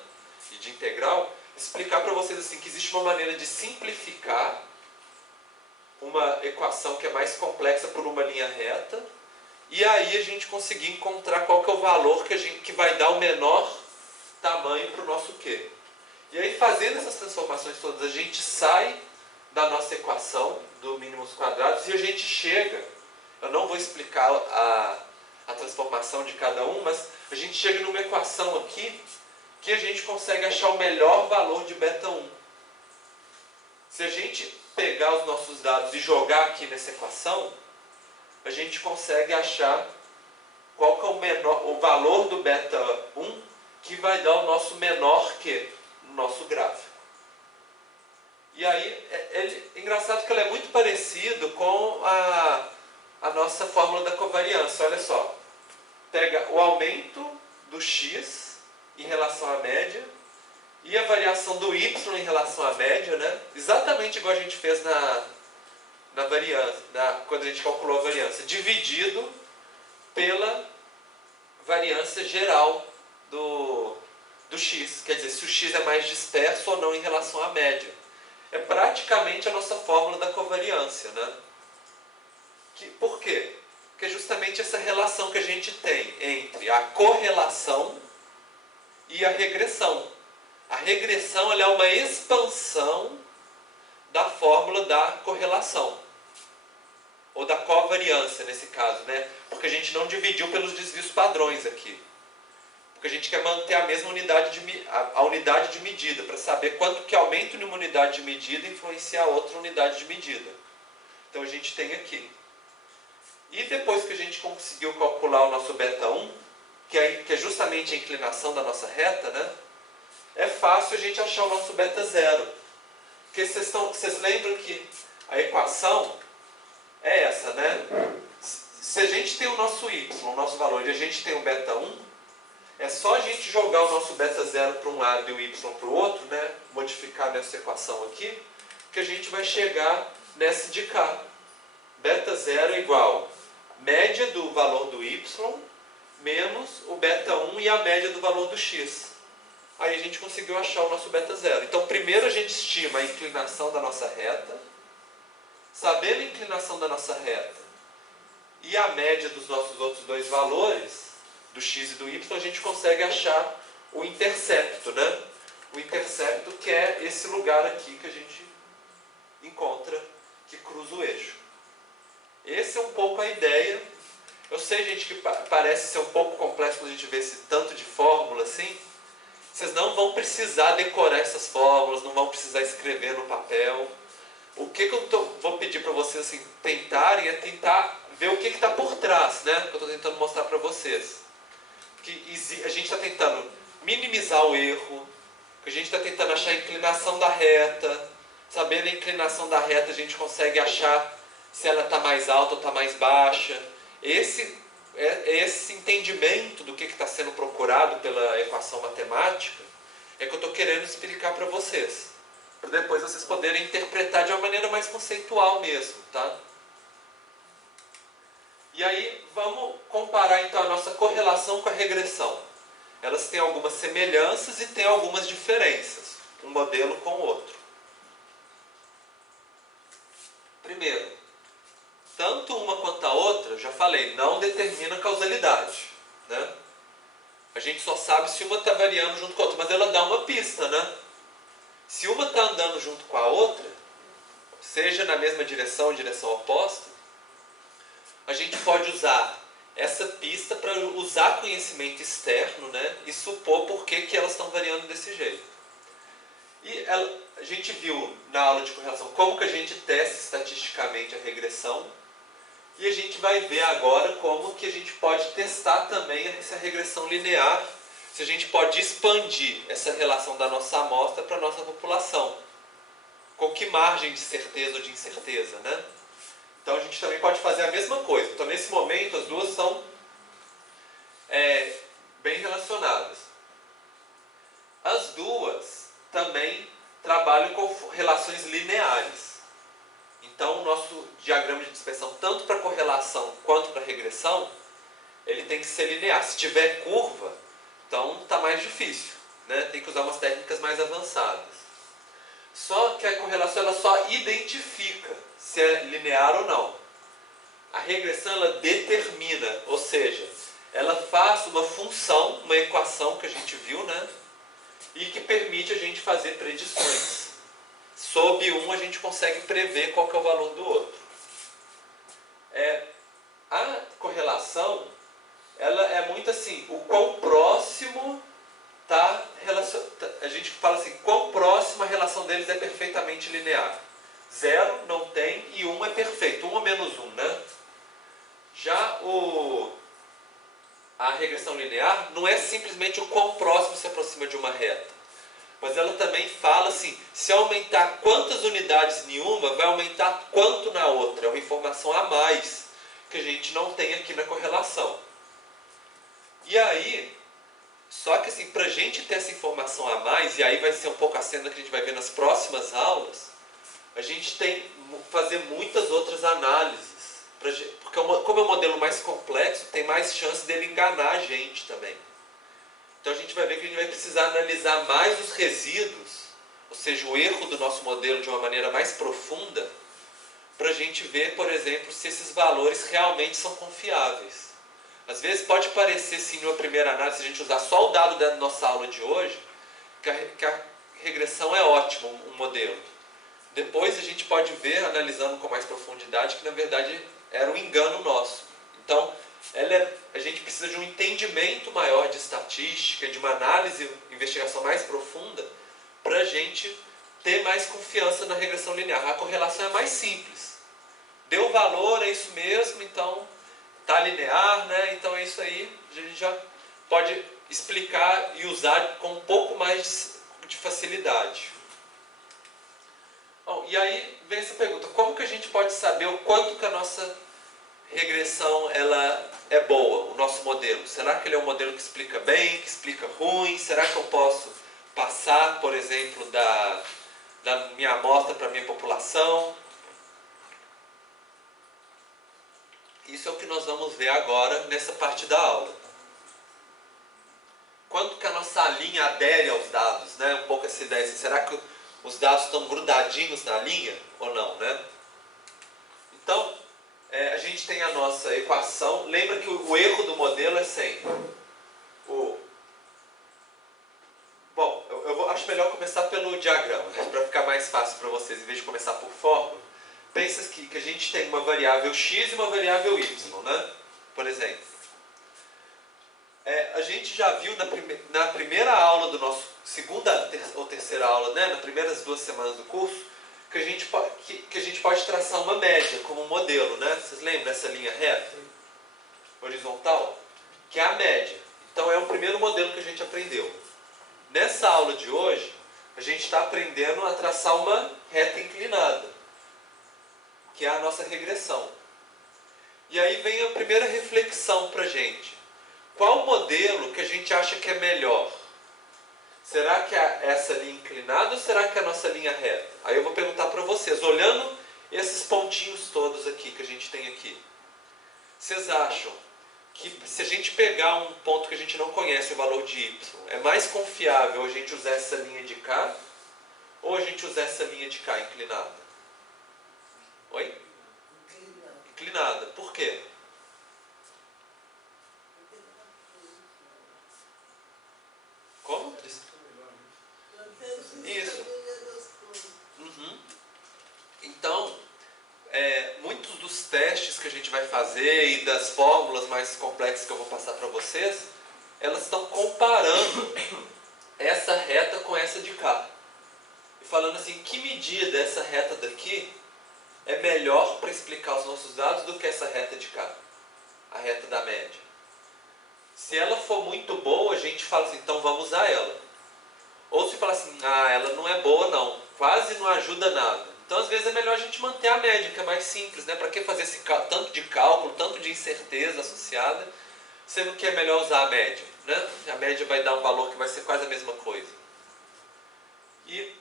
E de integral, explicar para vocês assim, que existe uma maneira de simplificar uma equação que é mais complexa por uma linha reta, e aí a gente conseguir encontrar qual que é o valor que vai dar o menor tamanho para o nosso Q. E aí, fazendo essas transformações todas, a gente sai da nossa equação do mínimos quadrados e a gente chega... eu não vou explicar a transformação de cada um, mas a gente chega numa equação aqui que a gente consegue achar o melhor valor de beta 1. Se a gente pegar os nossos dados e jogar aqui nessa equação, a gente consegue achar qual que é o valor do beta 1 que vai dar o nosso menor Q no nosso gráfico. E aí, é engraçado que ele é muito parecido com a nossa fórmula da covariância. Olha só, pega o aumento do x em relação à média e a variação do y em relação à média, né? Exatamente igual a gente fez na variância, quando a gente calculou a variância, dividido pela variância geral do x. Quer dizer, se o x é mais disperso ou não em relação à média. É praticamente a nossa fórmula da covariância, né? Por quê? Porque é justamente essa relação que a gente tem entre a correlação e a regressão. A regressão ela é uma expansão da fórmula da correlação. Ou da covariância, nesse caso, né? Porque a gente não dividiu pelos desvios padrões aqui. Porque a gente quer manter a mesma unidade a unidade de medida, para saber quanto que aumento em uma unidade de medida influencia a outra unidade de medida. Então a gente tem aqui. E depois que a gente conseguiu calcular o nosso beta 1, que é justamente a inclinação da nossa reta, né? É fácil a gente achar o nosso beta 0. Porque vocês lembram que a equação é essa, né? Se a gente tem o nosso y, o nosso valor, e a gente tem o beta 1, é só a gente jogar o nosso beta 0 para um lado e o y para o outro, né? Modificar nessa equação aqui, que a gente vai chegar nessa de cá. Beta 0 é igual média do valor do y menos o beta 1 e a média do valor do x. Aí a gente conseguiu achar o nosso beta 0. Então primeiro a gente estima a inclinação da nossa reta. Sabendo a inclinação da nossa reta e a média dos nossos outros dois valores, do x e do y, a gente consegue achar o intercepto, né? O intercepto que é esse lugar aqui que a gente encontra, que cruza o eixo. Essa é um pouco a ideia. Eu sei, gente, que parece ser um pouco complexo quando a gente vê esse tanto de fórmula assim. Vocês não vão precisar decorar essas fórmulas, não vão precisar escrever no papel. O que eu vou pedir para vocês assim, tentarem é tentar ver o que está por trás, né? Que eu estou tentando mostrar para vocês. Que a gente está tentando minimizar o erro, que a gente está tentando achar a inclinação da reta. Sabendo a inclinação da reta, a gente consegue achar se ela está mais alta ou está mais baixa. Esse entendimento do que está sendo procurado pela equação matemática é que eu estou querendo explicar para vocês. Para depois vocês poderem interpretar de uma maneira mais conceitual mesmo, tá? E aí, vamos comparar então a nossa correlação com a regressão. Elas têm algumas semelhanças e têm algumas diferenças, um modelo com o outro. Primeiro, tanto uma quanto a outra, já falei, não determina causalidade, né? A gente só sabe se uma está variando junto com a outra, mas ela dá uma pista, né? Se uma está andando junto com a outra, seja na mesma direção ou direção oposta, a gente pode usar essa pista para usar conhecimento externo, né, e supor por que elas estão variando desse jeito. E a gente viu na aula de correlação como que a gente testa estatisticamente a regressão, e a gente vai ver agora como que a gente pode testar também essa regressão linear, se a gente pode expandir essa relação da nossa amostra para a nossa população. Com que margem de certeza ou de incerteza, né? Então a gente também pode fazer a mesma coisa. Então nesse momento as duas são bem relacionadas. As duas também trabalham com relações lineares. Então o nosso diagrama de dispersão, tanto para correlação quanto para regressão, ele tem que ser linear. Se tiver curva, então está mais difícil, né? Tem que usar umas técnicas mais avançadas. Só que a correlação ela só identifica se é linear ou não. A regressão ela determina, ou seja, ela faz uma função, uma equação que a gente viu, né? E que permite a gente fazer predições. Sob um a gente consegue prever qual que é o valor do outro. A correlação, ela é muito assim, o quão próximo está a gente fala assim, quão próximo a relação deles é perfeitamente linear. 0 não tem e 1 é perfeito, 1 ou menos 1, né? Já a regressão linear não é simplesmente o quão próximo se aproxima de uma reta, mas ela também fala assim, se aumentar quantas unidades em uma, vai aumentar quanto na outra. É uma informação a mais que a gente não tem aqui na correlação. E aí, só que assim, para a gente ter essa informação a mais, e aí vai ser um pouco a cena que a gente vai ver nas próximas aulas, a gente tem que fazer muitas outras análises, porque como é um modelo mais complexo, tem mais chance dele enganar a gente também. Então a gente vai ver que a gente vai precisar analisar mais os resíduos, ou seja, o erro do nosso modelo de uma maneira mais profunda, para a gente ver, por exemplo, se esses valores realmente são confiáveis. Às vezes pode parecer, sim, numa primeira análise, se a gente usar só o dado da nossa aula de hoje, que a regressão é ótima, um modelo. Depois a gente pode ver, analisando com mais profundidade, que na verdade era um engano nosso. Então, a gente precisa de um entendimento maior de estatística, de uma análise, investigação mais profunda, para a gente ter mais confiança na regressão linear. A correlação é mais simples. Deu valor, é isso mesmo, então está linear, né? Então é isso aí, a gente já pode explicar e usar com um pouco mais de facilidade. Bom, e aí vem essa pergunta, como que a gente pode saber o quanto que a nossa regressão ela é boa, o nosso modelo? Será que ele é um modelo que explica bem, que explica ruim? Será que eu posso passar, por exemplo, da minha amostra para a minha população? Isso é o que nós vamos ver agora nessa parte da aula. Quanto que a nossa linha adere aos dados, né? Um pouco essa ideia, será que os dados estão grudadinhos na linha ou não, né? Então, a gente tem a nossa equação. Lembra que o erro do modelo é sempre Bom, eu acho melhor começar pelo diagrama, né? Para ficar mais fácil para vocês, em vez de começar por fórmula. Pensa que a gente tem uma variável x e uma variável y, né? Por exemplo. A gente já viu na primeira aula do nosso, segunda ou terceira aula, né? Nas primeiras 2 semanas do curso, que a gente pode traçar uma média como um modelo, né? Vocês lembram dessa linha reta? Horizontal? Que é a média. Então é o primeiro modelo que a gente aprendeu. Nessa aula de hoje, a gente está aprendendo a traçar uma reta inclinada, que é a nossa regressão. E aí vem a primeira reflexão para a gente. Qual modelo que a gente acha que é melhor? Será que é essa linha inclinada ou será que é a nossa linha reta? Aí eu vou perguntar para vocês, olhando esses pontinhos todos aqui que a gente tem aqui. Vocês acham que se a gente pegar um ponto que a gente não conhece o valor de y, é mais confiável a gente usar essa linha de cá ou a gente usar essa linha de cá inclinada? Oi? Inclinada. Por quê? Como? Isso. Uhum. Então, muitos dos testes que a gente vai fazer e das fórmulas mais complexas que eu vou passar para vocês, elas estão comparando essa reta com essa de cá. E falando assim, que medida essa reta daqui é melhor para explicar os nossos dados do que essa reta de cá, a reta da média. Se ela for muito boa, a gente fala assim, então vamos usar ela. Ou se fala assim, ela não é boa não, quase não ajuda nada. Então às vezes é melhor a gente manter a média, que é mais simples, né? Para que fazer esse tanto de cálculo, tanto de incerteza associada, sendo que é melhor usar a média, né? A média vai dar um valor que vai ser quase a mesma coisa. E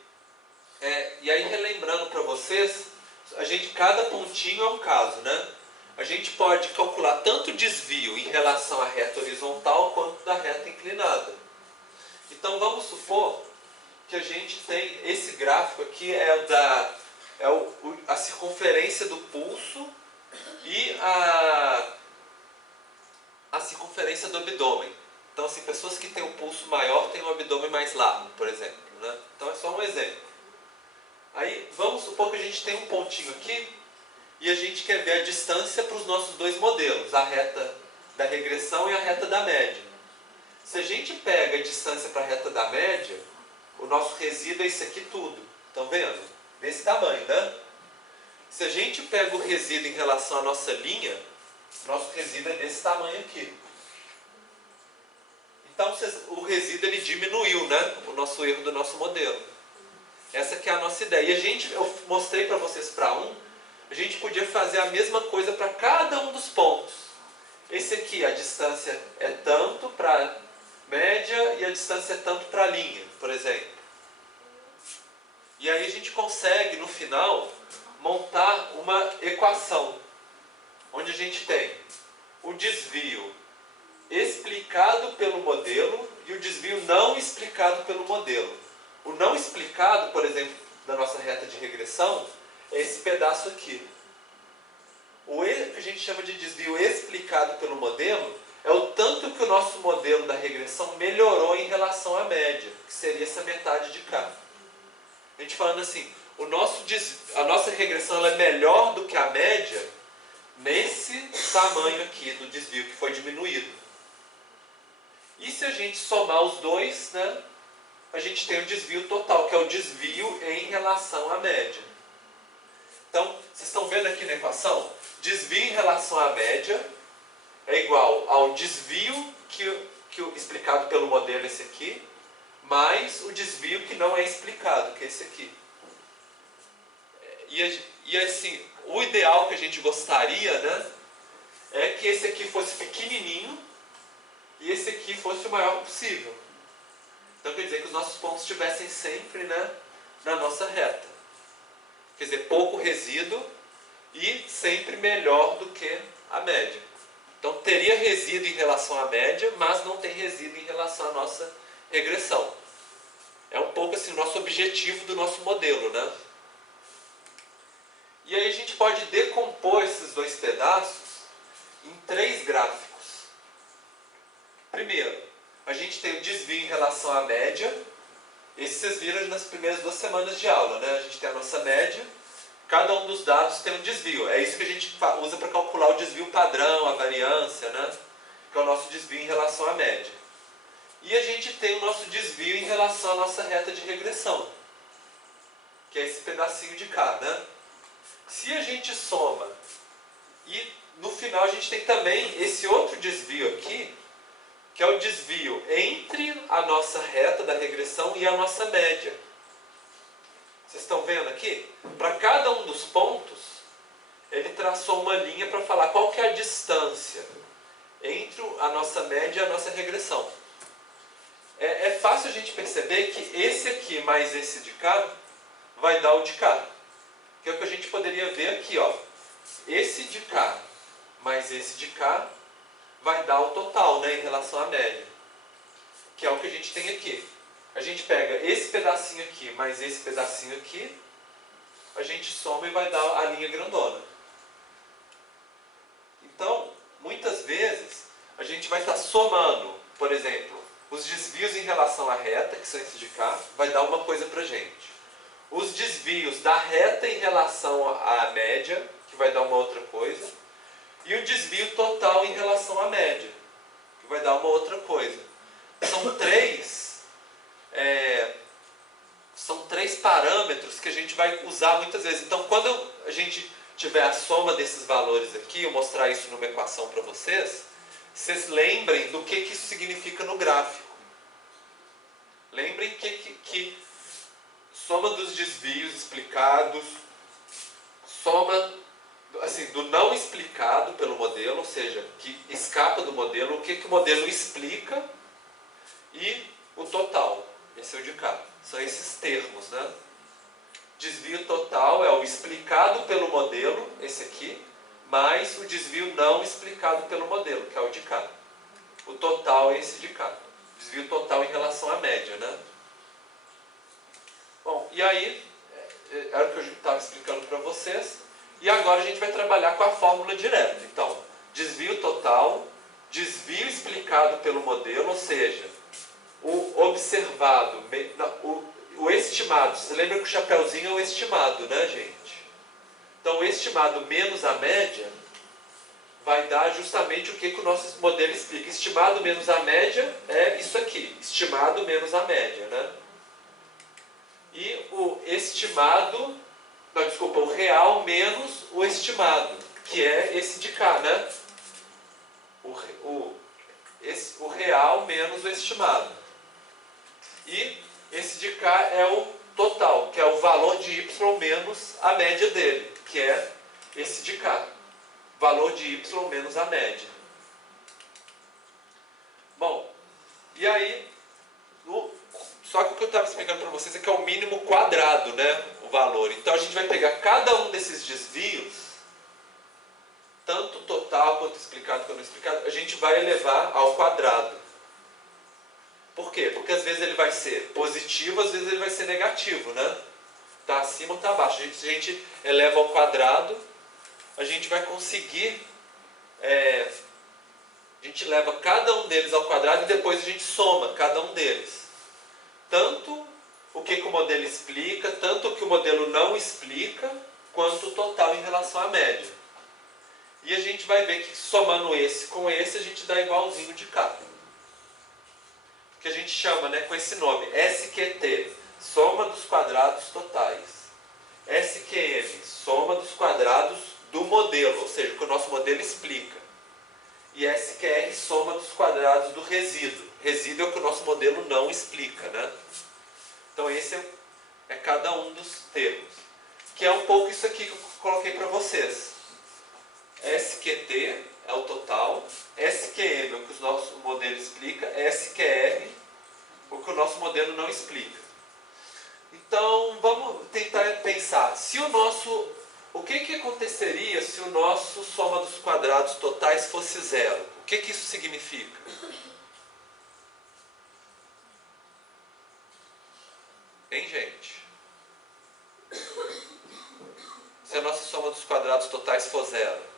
aí relembrando para vocês, cada pontinho é um caso, né? A gente pode calcular tanto o desvio em relação à reta horizontal quanto da reta inclinada. Então vamos supor que a gente tem esse gráfico aqui a circunferência do pulso e a circunferência do abdômen. Então assim, pessoas que têm um pulso maior têm um abdômen mais largo, por exemplo, né? Então é só um exemplo. Aí vamos supor que a gente tem um pontinho aqui e a gente quer ver a distância para os nossos dois modelos, a reta da regressão e a reta da média. Se a gente pega a distância para a reta da média, o nosso resíduo é isso aqui tudo. Estão vendo? Desse tamanho, né? Se a gente pega o resíduo em relação à nossa linha, nosso resíduo é desse tamanho aqui. Então o resíduo ele diminuiu, né? O nosso erro do nosso modelo. Essa que é a nossa ideia. E eu mostrei para vocês para a gente podia fazer a mesma coisa para cada um dos pontos. Esse aqui, a distância é tanto para a média e a distância é tanto para a linha, por exemplo. E aí a gente consegue, no final, montar uma equação, onde a gente tem o desvio explicado pelo modelo e o desvio não explicado pelo modelo. O não explicado, por exemplo, da nossa reta de regressão, é esse pedaço aqui. O que a gente chama de desvio explicado pelo modelo é o tanto que o nosso modelo da regressão melhorou em relação à média, que seria essa metade de cá. A gente falando assim, a nossa regressão ela é melhor do que a média nesse tamanho aqui do desvio que foi diminuído. E se a gente somar os dois, né, a gente tem o desvio total, que é o desvio em relação à média. Então, vocês estão vendo aqui na equação? Desvio em relação à média é igual ao desvio explicado pelo modelo, esse aqui, mais o desvio que não é explicado, que é esse aqui. E assim, o ideal que a gente gostaria, né, é que esse aqui fosse pequenininho e esse aqui fosse o maior possível. Então quer dizer que os nossos pontos estivessem sempre, né, na nossa reta. Quer dizer, pouco resíduo e sempre melhor do que a média. Então teria resíduo em relação à média, mas não tem resíduo em relação à nossa regressão. É um pouco assim o nosso objetivo do nosso modelo, né? E aí a gente pode decompor esses dois pedaços em 3 gráficos. Primeiro, a gente tem o desvio em relação à média. Esse vocês viram nas primeiras 2 semanas de aula, né? A gente tem a nossa média. Cada um dos dados tem um desvio. É isso que a gente usa para calcular o desvio padrão, a variância, né? Que é o nosso desvio em relação à média. E a gente tem o nosso desvio em relação à nossa reta de regressão, que é esse pedacinho de cá, né? Se a gente soma, e no final a gente tem também esse outro desvio aqui, que é o desvio entre a nossa reta da regressão e a nossa média. Vocês estão vendo aqui? Para cada um dos pontos, ele traçou uma linha para falar qual que é a distância entre a nossa média e a nossa regressão. É fácil a gente perceber que esse aqui mais esse de cá vai dar o de cá. Que é o que a gente poderia ver aqui, ó. Esse de cá mais esse de cá vai dar o total, né, em relação à média. Que é o que a gente tem aqui. A gente pega esse pedacinho aqui mais esse pedacinho aqui, a gente soma e vai dar a linha grandona. Então, muitas vezes, a gente vai estar somando, por exemplo, os desvios em relação à reta, que são esses de cá, vai dar uma coisa pra gente. Os desvios da reta em relação à média, que vai dar uma outra coisa. E o desvio total em relação à média, que vai dar uma outra coisa. São três parâmetros que a gente vai usar muitas vezes. Então, quando a gente tiver a soma desses valores aqui, eu mostrar isso numa equação para vocês, vocês lembrem do que isso significa no gráfico. Lembrem que soma dos desvios explicados, soma assim, do não explicado pelo modelo, ou seja, que escapa do modelo, o que o modelo explica, e o total, esse é o de cá. São esses termos, né? Desvio total é o explicado pelo modelo, esse aqui, mais o desvio não explicado pelo modelo, que é o de cá. O total é esse de cá. Desvio total em relação à média, né? Bom, e aí, era o que eu estava explicando para vocês. E agora a gente vai trabalhar com a fórmula direta. Então, desvio total, desvio explicado pelo modelo, ou seja, o observado, o estimado. Você lembra que o chapeuzinho é o estimado, né, gente? Então, o estimado menos a média vai dar justamente o que o nosso modelo explica. Estimado menos a média é isso aqui. Estimado menos a média, né? E o estimado... Não, desculpa, o real menos o estimado, que é esse de cá, né? O real menos o estimado. E esse de cá é o total, que é o valor de y menos a média dele, que é esse de cá. Valor de y menos a média. Bom, e aí, só que o que eu estava explicando para vocês é que é o mínimo quadrado, né? O valor. Então a gente vai pegar cada um desses desvios, tanto total quanto explicado quanto não explicado, a gente vai elevar ao quadrado. Por quê? Porque às vezes ele vai ser positivo, às vezes ele vai ser negativo, né? Está acima ou está abaixo. Se a gente eleva ao quadrado, a gente vai conseguir... a gente leva cada um deles ao quadrado e depois a gente soma cada um deles. Tanto o que o modelo explica, tanto o que o modelo não explica, quanto o total em relação à média. E a gente vai ver que somando esse com esse, a gente dá igualzinho de cá. Que a gente chama, né, com esse nome, SQT, soma dos quadrados totais. SQM, soma dos quadrados do modelo, ou seja, o que o nosso modelo explica. E SQR, soma dos quadrados do resíduo. Resíduo é o que o nosso modelo não explica, né? Então esse é cada um dos termos. Que é um pouco isso aqui que eu coloquei para vocês. SQT é o total, SQM é o que o nosso modelo explica, SQR o que o nosso modelo não explica. Então vamos tentar pensar, o que aconteceria se o nosso soma dos quadrados totais fosse zero? O que isso significa? Hein, gente? Se a nossa soma dos quadrados totais for zero?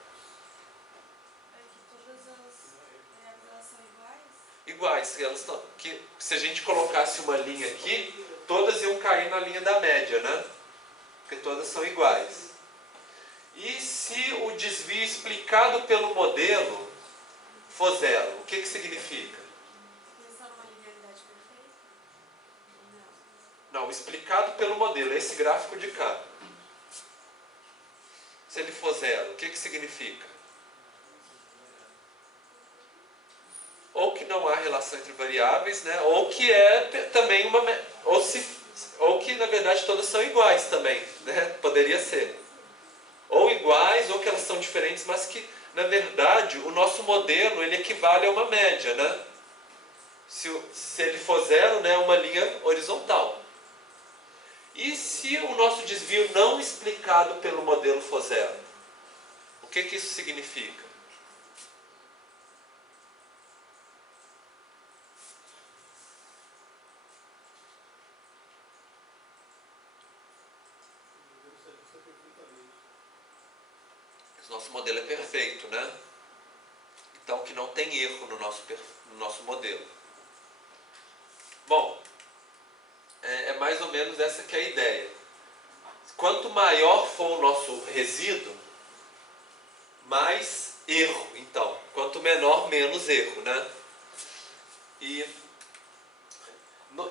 Iguais, se a gente colocasse uma linha aqui, todas iam cair na linha da média, né? Porque todas são iguais. E se o desvio explicado pelo modelo for zero, o que significa? Pensar numa linearidade perfeita? Não, explicado pelo modelo, esse gráfico de cá. Se ele for zero, o que significa? Ou que não há relação entre variáveis, né? Ou que é também ou que na verdade todas são iguais também, né? Poderia ser. Ou iguais, ou que elas são diferentes, mas que na verdade o nosso modelo ele equivale a uma média, né? Se ele for zero, né, uma linha horizontal. E se o nosso desvio não explicado pelo modelo for zero? O que isso significa? Nosso modelo é perfeito, né? Então, que não tem erro no nosso modelo. Bom, é mais ou menos essa que é a ideia. Quanto maior for o nosso resíduo, mais erro. Então, quanto menor, menos erro, né? E,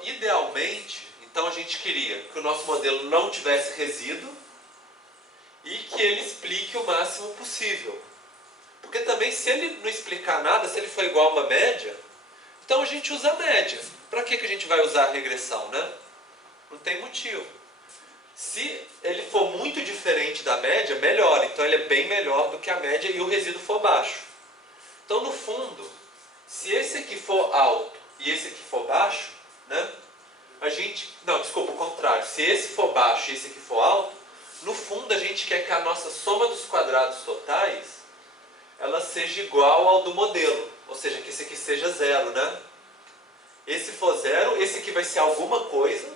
idealmente, então a gente queria que o nosso modelo não tivesse resíduo, e que ele explique o máximo possível. Porque também, se ele não explicar nada, se ele for igual a uma média, então a gente usa a média. Para que a gente vai usar a regressão, né? Não tem motivo. Se ele for muito diferente da média, melhor. Então ele é bem melhor do que a média e o resíduo for baixo. Então, no fundo, se esse aqui for alto e esse aqui for baixo, né? Não, desculpa, o contrário. Se esse for baixo e esse aqui for alto, no fundo, a gente quer que a nossa soma dos quadrados totais ela seja igual ao do modelo. Ou seja, que esse aqui seja zero, né? Esse for zero, esse aqui vai ser alguma coisa.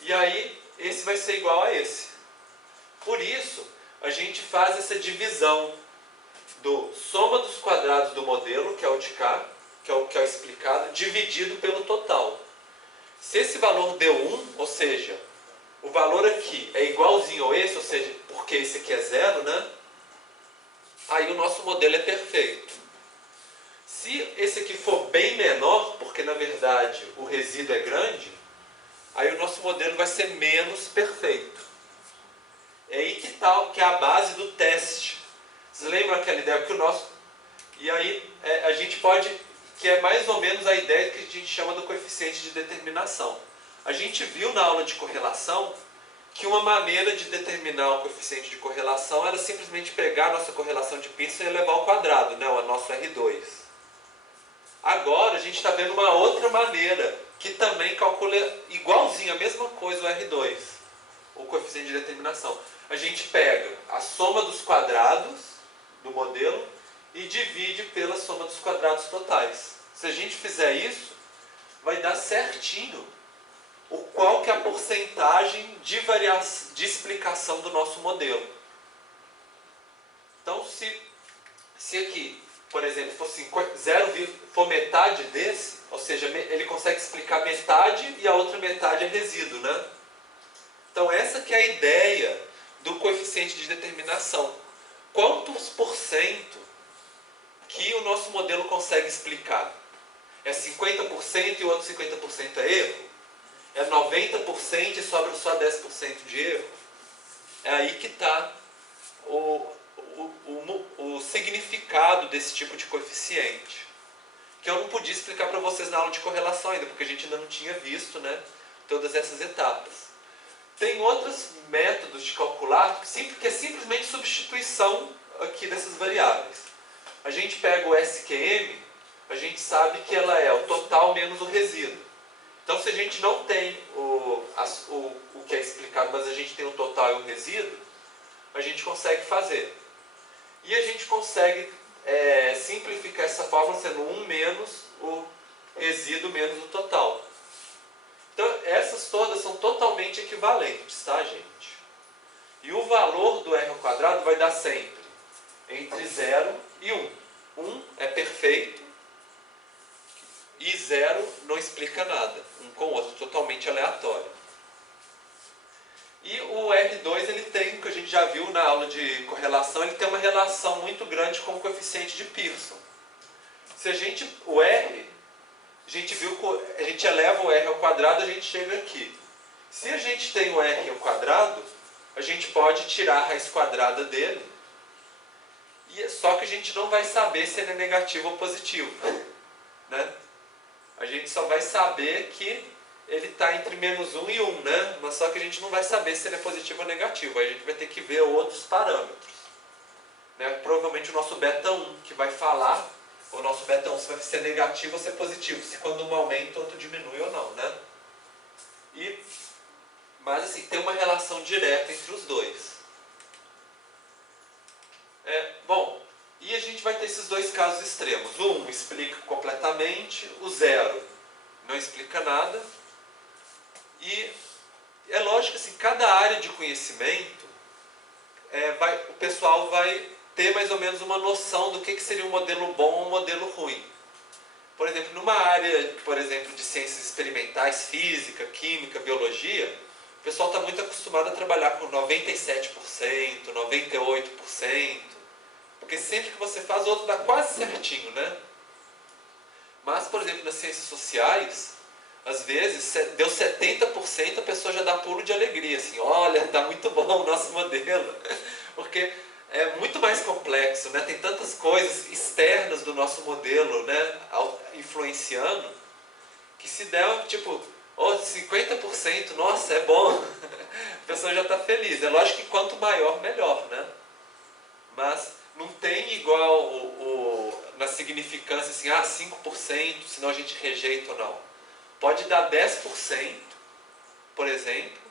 E aí, esse vai ser igual a esse. Por isso, a gente faz essa divisão do soma dos quadrados do modelo, que é o de cá, que é o explicado, dividido pelo total. Se esse valor deu 1, ou seja, o valor aqui é igualzinho a esse, ou seja, por porque esse aqui é zero, né? Aí o nosso modelo é perfeito. Se esse aqui for bem menor, porque na verdade o resíduo é grande, aí o nosso modelo vai ser menos perfeito. É aí que é a base do teste. Vocês lembram aquela ideia que o nosso... E aí a gente pode... Que é mais ou menos a ideia que a gente chama do coeficiente de determinação. A gente viu na aula de correlação que uma maneira de determinar o coeficiente de correlação era simplesmente pegar a nossa correlação de Pearson e elevar ao quadrado, né, o nosso R2. Agora a gente está vendo uma outra maneira, que também calcula igualzinho, a mesma coisa o R2, o coeficiente de determinação. A gente pega a soma dos quadrados do modelo e divide pela soma dos quadrados totais. Se a gente fizer isso, vai dar certinho qual que é a porcentagem de explicação do nosso modelo. Então, se aqui, por exemplo, for metade desse, ou seja, ele consegue explicar metade e a outra metade é resíduo, né? Então, essa que é a ideia do coeficiente de determinação. Quantos por cento que o nosso modelo consegue explicar? É 50% e o outro 50% é erro? É 90% e sobra só 10% de erro? É aí que está o significado desse tipo de coeficiente. Que eu não podia explicar para vocês na aula de correlação ainda, porque a gente ainda não tinha visto, né, todas essas etapas. Tem outros métodos de calcular, que é simplesmente substituição aqui dessas variáveis. A gente pega o SQM, a gente sabe que ela é o total menos o resíduo. Então, se a gente não tem o que é explicado, mas a gente tem o total e o resíduo, a gente consegue fazer. E a gente consegue simplificar essa fórmula sendo 1 menos o resíduo menos o total. Então, essas todas são totalmente equivalentes, tá, gente? E o valor do R ao quadrado vai dar sempre entre 0 e 1. 1 é perfeito e 0 não explica nada. Um com o outro, totalmente aleatório. E o R2, ele tem, que a gente já viu na aula de correlação, ele tem uma relação muito grande com o coeficiente de Pearson. O R, a gente viu que a gente eleva o R ao quadrado, a gente chega aqui. Se a gente tem o R ao quadrado, a gente pode tirar a raiz quadrada dele, só que a gente não vai saber se ele é negativo ou positivo, né? A gente só vai saber que ele está entre menos 1 e 1, né? Mas só que a gente não vai saber se ele é positivo ou negativo. Aí a gente vai ter que ver outros parâmetros, né? Provavelmente o nosso beta 1, que vai falar, o nosso beta 1 se vai ser negativo ou ser positivo, se quando um aumenta, o outro diminui ou não, né? Mas assim, tem uma relação direta entre os dois. Bom, e a gente vai ter esses dois casos extremos. O 1 explica completamente, o 0 não explica nada. E é lógico que assim, cada área de conhecimento, o pessoal vai ter mais ou menos uma noção do que seria um modelo bom ou um modelo ruim. Por exemplo, numa área, por exemplo, de ciências experimentais, física, química, biologia, o pessoal está muito acostumado a trabalhar com 97%, 98%, porque sempre que você faz, o outro dá quase certinho, né? Mas, por exemplo, nas ciências sociais, às vezes, deu 70%, a pessoa já dá pulo de alegria, assim, olha, está muito bom o nosso modelo, porque é muito mais complexo, né? Tem tantas coisas externas do nosso modelo, né, influenciando, que se der, tipo, 50%, nossa, é bom, a pessoa já está feliz. É lógico que quanto maior, melhor, né? Mas não tem igual na significância, assim, 5%, senão a gente rejeita ou não. Pode dar 10%, por exemplo,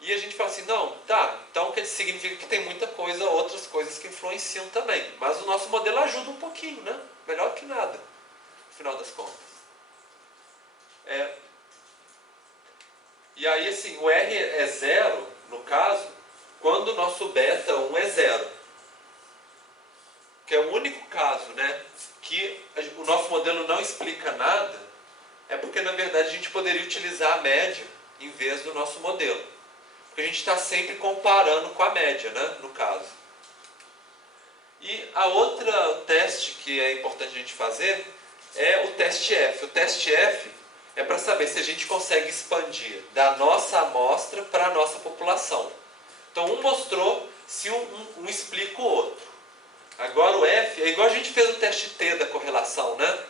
e a gente fala assim, não, tá, então significa que tem muita coisa, outras coisas que influenciam também. Mas o nosso modelo ajuda um pouquinho, né? Melhor que nada, no final das contas. E aí, assim, o R é 0, no caso, quando o nosso beta 1 é 0. Que é o único caso, né, que o nosso modelo não explica nada, é porque, na verdade, a gente poderia utilizar a média em vez do nosso modelo. Porque a gente está sempre comparando com a média, né, no caso. E a outra teste que é importante a gente fazer é o teste F. O teste F é para saber se a gente consegue expandir da nossa amostra para a nossa população. Então, um mostrou se um explica o outro. Agora o F é igual a gente fez o teste T da correlação, né?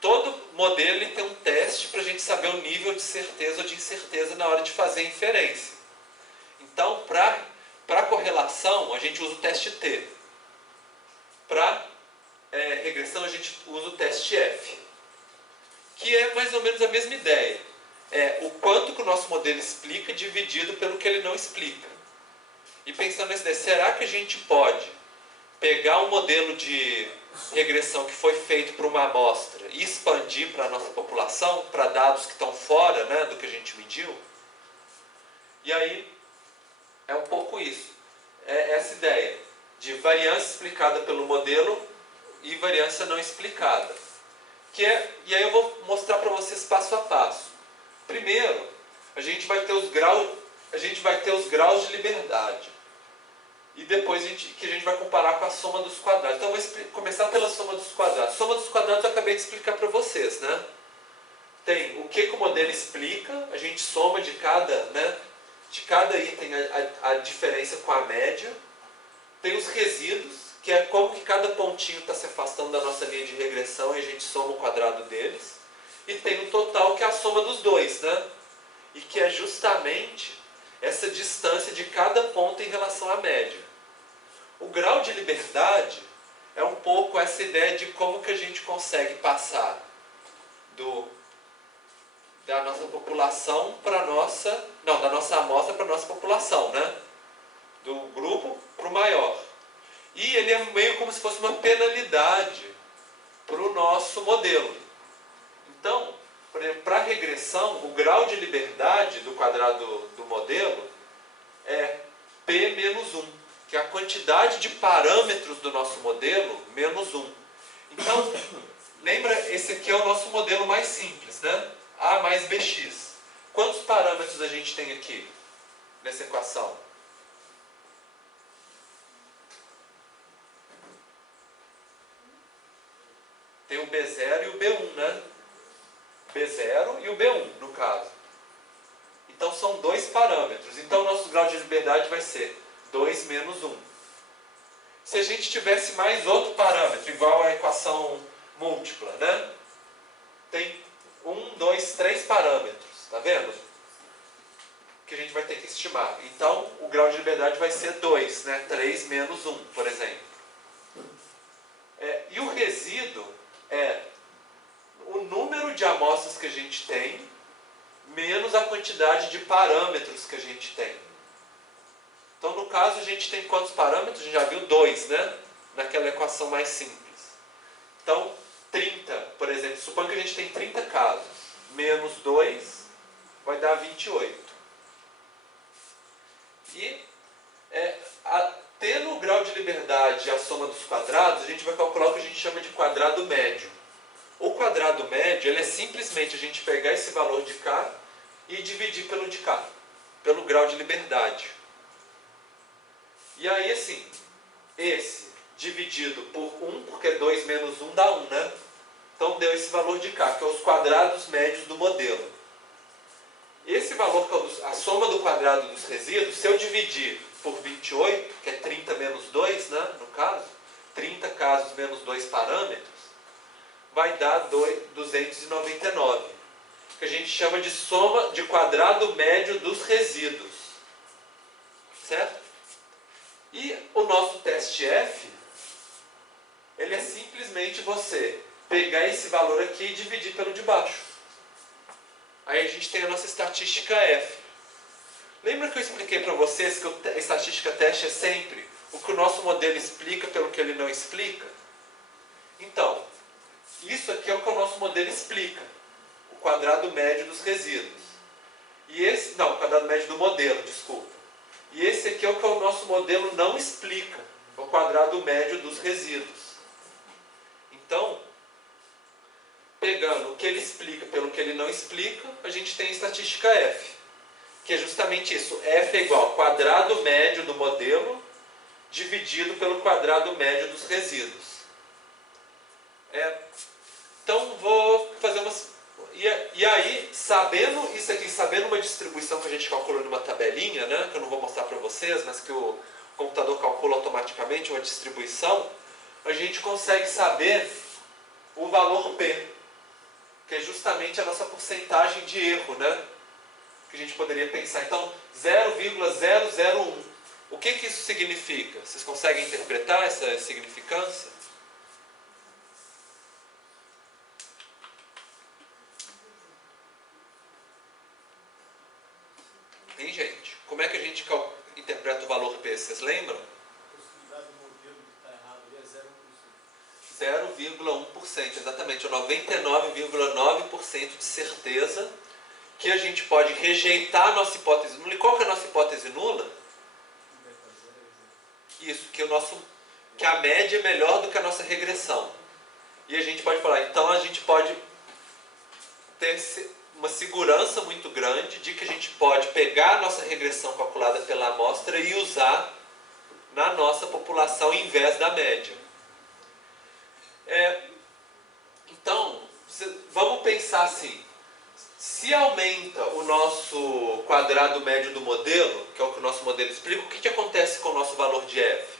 Todo modelo ele tem um teste para a gente saber o nível de certeza ou de incerteza na hora de fazer a inferência. Então, para correlação, a gente usa o teste T. Para regressão, a gente usa o teste F. Que é mais ou menos a mesma ideia. É o quanto que o nosso modelo explica dividido pelo que ele não explica. E pensando nessa ideia, será que a gente pode pegar um modelo de regressão que foi feito para uma amostra e expandir para a nossa população, para dados que estão fora, né, do que a gente mediu? E aí, é um pouco isso. É essa ideia de variância explicada pelo modelo e variância não explicada. E aí eu vou mostrar para vocês passo a passo. Primeiro, a gente vai ter os graus de liberdade. E depois que a gente vai comparar com a soma dos quadrados. Então eu vou começar pela soma dos quadrados. Soma dos quadrados eu acabei de explicar para vocês, né? Tem o que o modelo explica, a gente soma de cada item a diferença com a média. Tem os resíduos, que é como que cada pontinho está se afastando da nossa linha de regressão e a gente soma o quadrado deles. E tem o total, que é a soma dos dois, né? E que é justamente essa distância de cada ponto em relação à média. O grau de liberdade é um pouco essa ideia de como que a gente consegue passar da nossa população para da nossa amostra para a nossa população, né? Do grupo para o maior. E ele é meio como se fosse uma penalidade para o nosso modelo. Então, para a regressão, o grau de liberdade do quadrado do modelo é P menos 1, que é a quantidade de parâmetros do nosso modelo menos 1. Então, lembra, esse aqui é o nosso modelo mais simples, né? A mais BX. Quantos parâmetros a gente tem aqui nessa equação? Tem o B0 e o B1, né? B0 e o B1, no caso. Então são dois parâmetros. Então o nosso grau de liberdade vai ser 2 menos 1. Se a gente tivesse mais outro parâmetro, igual à equação múltipla, né? Tem 1, 2, 3 parâmetros. Tá vendo? Que a gente vai ter que estimar. Então o grau de liberdade vai ser 2, né? 3 menos 1, por exemplo. E o resíduo é o número de amostras que a gente tem menos a quantidade de parâmetros que a gente tem. Então, no caso, a gente tem quantos parâmetros? A gente já viu 2, né? Naquela equação mais simples. Então, 30, por exemplo. Suponha que a gente tem 30 casos. Menos 2 vai dar 28. E, tendo o grau de liberdade e a soma dos quadrados, a gente vai calcular o que a gente chama de quadrado médio. O quadrado médio ele é simplesmente a gente pegar esse valor de K e dividir pelo de K, pelo grau de liberdade. E aí, assim, esse dividido por 1, porque 2 menos 1 dá 1, né? Então deu esse valor de K, que é os quadrados médios do modelo. Esse valor, que é a soma do quadrado dos resíduos, se eu dividir por 28, que é 30 menos 2, né, no caso, 30 casos menos 2 parâmetros, vai dar 299, que a gente chama de soma de quadrado médio dos resíduos. Certo? E o nosso teste F, ele é simplesmente você pegar esse valor aqui e dividir pelo de baixo. Aí a gente tem a nossa estatística F. Lembra que eu expliquei para vocês que a estatística teste é sempre o que o nosso modelo explica pelo que ele não explica? Então, isso aqui é o que o nosso modelo explica. O quadrado médio dos resíduos. O quadrado médio do modelo, desculpa. E esse aqui é o que o nosso modelo não explica. O quadrado médio dos resíduos. Então, pegando o que ele explica pelo que ele não explica, a gente tem a estatística F. que é justamente isso. F é igual ao quadrado médio do modelo dividido pelo quadrado médio dos resíduos. Então, vou fazer umas... E aí, sabendo isso aqui, sabendo uma distribuição que a gente calculou numa tabelinha, né, que eu não vou mostrar para vocês, mas que o computador calcula automaticamente uma distribuição, a gente consegue saber o valor P, que é justamente a nossa porcentagem de erro, né, que a gente poderia pensar. Então, 0,001. O que isso significa? Vocês conseguem interpretar essa significância? Hein, gente? Como é que a gente interpreta o valor P? Vocês lembram? A possibilidade do modelo de estar errado ali é 0,1%, exatamente. 99,9% de certeza que a gente pode rejeitar a nossa hipótese nula. E qual que é a nossa hipótese nula? Isso, que a média é melhor do que a nossa regressão. E a gente pode falar, então a gente pode ter uma segurança muito grande de que a gente pode pegar a nossa regressão calculada pela amostra e usar na nossa população em vez da média. Então, vamos pensar assim, se aumenta o nosso quadrado médio do modelo, que é o que o nosso modelo explica, o que acontece com o nosso valor de F?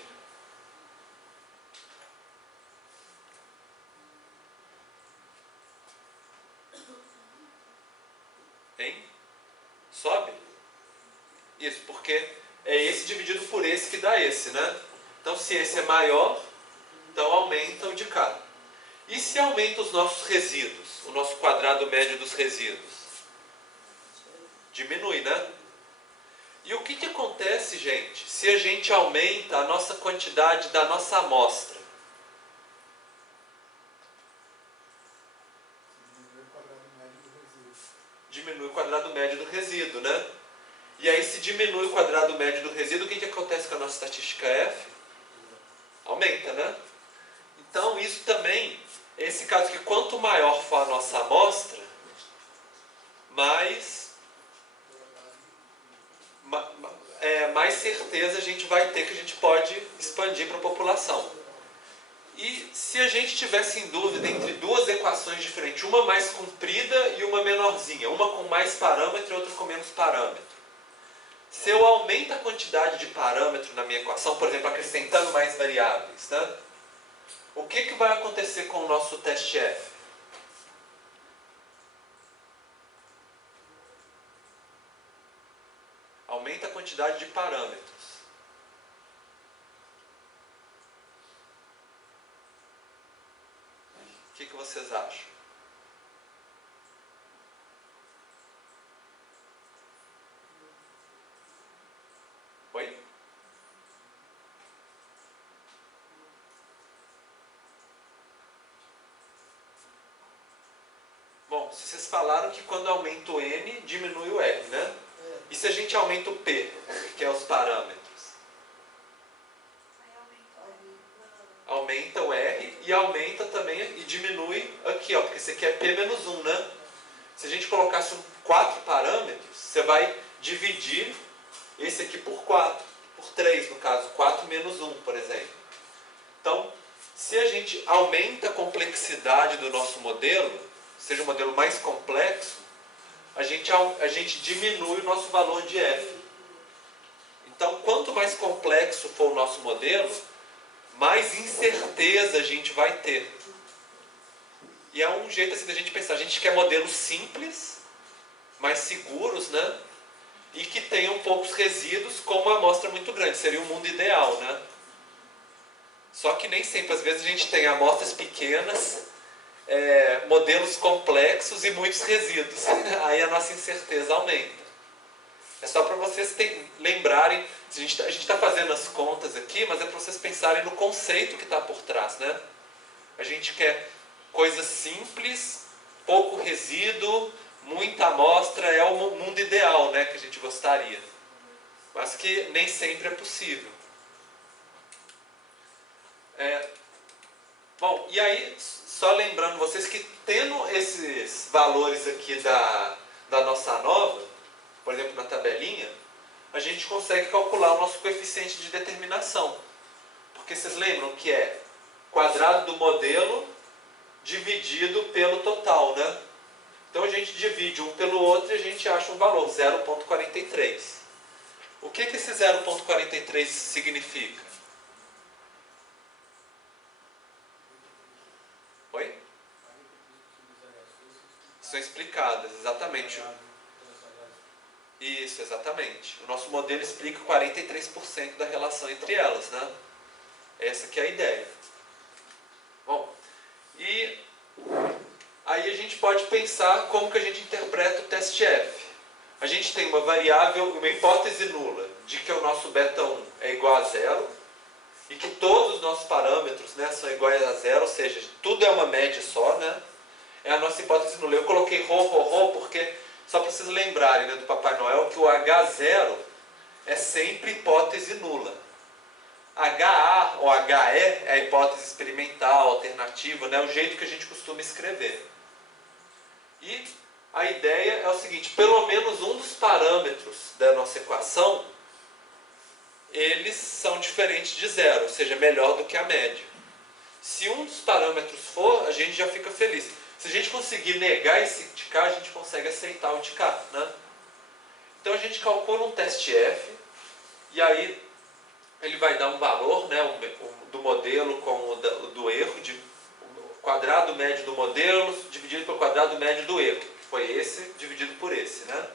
Hein? Sobe? Isso, porque é esse dividido por esse que dá esse, né? Então, se esse é maior, então aumenta o de cá. E se aumenta os nossos resíduos, o nosso quadrado médio dos resíduos? Diminui, né? E o que acontece, gente, se a gente aumenta a nossa quantidade da nossa amostra? Diminui o quadrado médio do resíduo, né? E aí, se diminui o quadrado médio do resíduo, o que acontece com a nossa estatística F? Aumenta, né? Então, isso também, esse caso que quanto maior for a nossa amostra, mais certeza a gente vai ter que a gente pode expandir para a população. E se a gente tivesse em dúvida entre duas equações diferentes, uma mais comprida e uma menorzinha, uma com mais parâmetro e outra com menos parâmetro, se eu aumento a quantidade de parâmetro na minha equação, por exemplo, acrescentando mais variáveis, né? O que vai acontecer com o nosso teste F? Aumenta a quantidade de parâmetros. O que vocês acham? Oi? Bom, vocês falaram que quando aumenta o N, diminui o R, né? E se a gente aumenta o P, que é os parâmetros? Aumenta o R e aumenta também e diminui aqui, ó, porque esse aqui é P menos 1, né? Se a gente colocasse 4 parâmetros, você vai dividir esse aqui por 4, por 3 no caso, 4 menos 1, por exemplo. Então, se a gente aumenta a complexidade do nosso modelo, seja um modelo mais complexo, a gente diminui o nosso valor de F. Então, quanto mais complexo for o nosso modelo, mais incerteza a gente vai ter. E é um jeito assim da gente pensar. A gente quer modelos simples, mais seguros, né? E que tenham poucos resíduos com uma amostra muito grande. Seria o mundo ideal, né? Só que nem sempre. Às vezes a gente tem amostras pequenas, modelos complexos e muitos resíduos. Aí a nossa incerteza aumenta. É só para vocês lembrarem. A gente está fazendo as contas aqui, mas é para vocês pensarem no conceito que está por trás, né? A gente quer coisas simples, pouco resíduo, muita amostra, é o mundo ideal, né, que a gente gostaria. Mas que nem sempre é possível. Bom, e aí, só lembrando vocês que tendo esses valores aqui da nossa ANOVA, por exemplo, na tabelinha, a gente consegue calcular o nosso coeficiente de determinação. Porque vocês lembram que é quadrado do modelo dividido pelo total, né? Então a gente divide um pelo outro e a gente acha um valor, 0,43. O que esse 0,43 significa? Oi? São explicadas, exatamente. Isso, exatamente. O nosso modelo explica 43% da relação entre elas, né? Essa que é a ideia. Bom, e aí a gente pode pensar como que a gente interpreta o teste F. A gente tem uma variável, uma hipótese nula, de que o nosso beta1 é igual a zero, e que todos os nossos parâmetros, né, são iguais a zero, ou seja, tudo é uma média só, né? É a nossa hipótese nula. Eu coloquei rho, porque, só para vocês lembrarem, né, do Papai Noel, que o H0 é sempre hipótese nula. HA ou HE é a hipótese experimental, alternativa, né, o jeito que a gente costuma escrever. E a ideia é o seguinte, pelo menos um dos parâmetros da nossa equação, eles são diferentes de zero, ou seja, melhor do que a média. Se um dos parâmetros for, a gente já fica feliz. Se a gente conseguir negar esse de cá, a gente consegue aceitar o de cá, né? Então a gente calcula um teste F, e aí ele vai dar um valor, né, do modelo com o do erro, o quadrado médio do modelo dividido pelo quadrado médio do erro, que foi esse dividido por esse, né?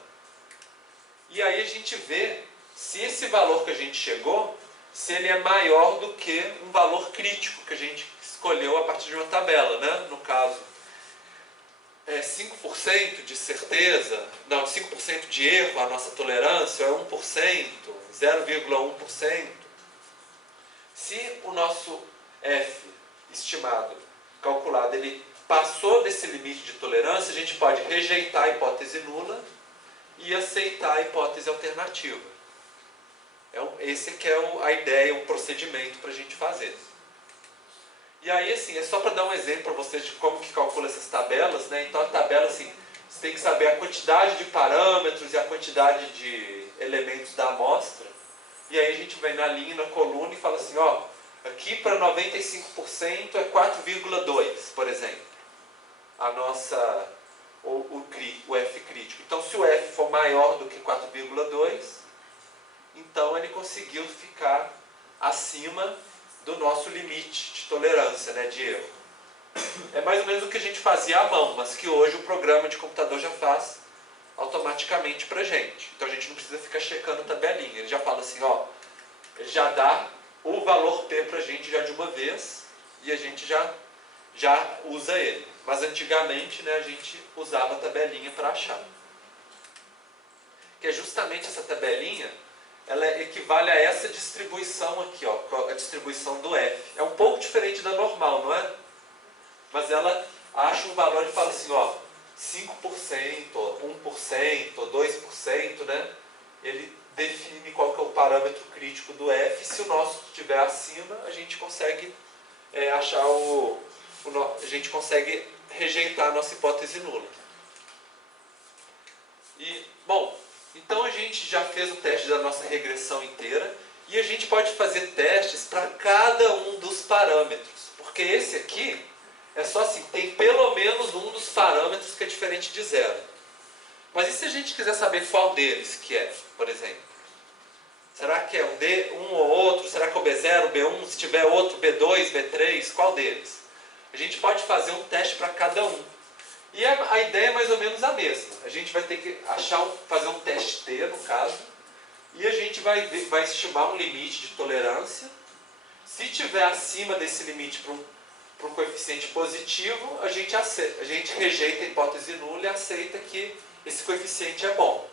E aí a gente vê se esse valor que a gente chegou, se ele é maior do que um valor crítico que a gente escolheu a partir de uma tabela, né? No caso, 5% de certeza, não, 5% de erro, a nossa tolerância é 1%, 0,1%. Se o nosso F estimado, calculado, ele passou desse limite de tolerância, a gente pode rejeitar a hipótese nula e aceitar a hipótese alternativa. Esse que é a ideia, o procedimento para a gente fazer. E aí, assim, é só para dar um exemplo para vocês de como que calcula essas tabelas, né? Então, a tabela, assim, você tem que saber a quantidade de parâmetros e a quantidade de elementos da amostra. E aí a gente vai na linha, na coluna e fala assim, ó, aqui para 95% é 4,2, por exemplo. A nossa, o F crítico. Então, se o F for maior do que 4,2, então ele conseguiu ficar acima do nosso limite de tolerância, né, de erro. É mais ou menos o que a gente fazia à mão, mas que hoje o programa de computador já faz automaticamente para a gente. Então a gente não precisa ficar checando tabelinha. Ele já fala assim, ó, ele já dá o valor P para a gente já de uma vez e a gente já usa ele. Mas antigamente, né, a gente usava a tabelinha para achar. Que é justamente essa tabelinha, ela equivale a essa distribuição aqui, ó, a distribuição do F. É um pouco diferente da normal, não é? Mas ela acha um valor e fala assim, ó, 5%, 1%, 2%, né? Ele define qual que é o parâmetro crítico do F. Se o nosso estiver acima, a gente consegue achar a gente consegue rejeitar a nossa hipótese nula. E, bom, então a gente já fez o teste da nossa regressão inteira e a gente pode fazer testes para cada um dos parâmetros, porque esse aqui é só assim, tem pelo menos um dos parâmetros que é diferente de zero. Mas e se a gente quiser saber qual deles que é, por exemplo? Será que é um ou outro? Será que é o B0, B1? Se tiver outro, B2, B3, qual deles? A gente pode fazer um teste para cada um. E a ideia é mais ou menos a mesma. A gente vai ter que fazer um teste T, no caso, e a gente vai estimar um limite de tolerância. Se tiver acima desse limite para um coeficiente positivo, a gente rejeita a hipótese nula e aceita que esse coeficiente é bom.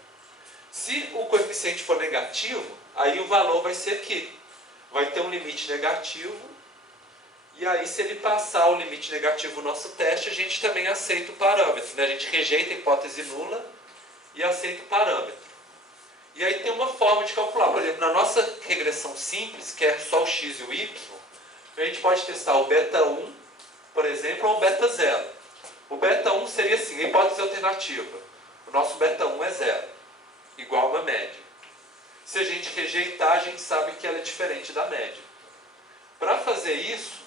Se o coeficiente for negativo, aí o valor vai ser aqui. Vai ter um limite negativo. E aí, se ele passar o limite negativo no nosso teste, a gente também aceita o parâmetro, né? A gente rejeita a hipótese nula e aceita o parâmetro. E aí tem uma forma de calcular. Por exemplo, na nossa regressão simples, que é só o x e o y, a gente pode testar o beta 1, por exemplo, ou o beta 0. O beta 1 seria assim, a hipótese alternativa. O nosso beta 1 é 0. igual a uma média. Se a gente rejeitar, a gente sabe que ela é diferente da média. Para fazer isso,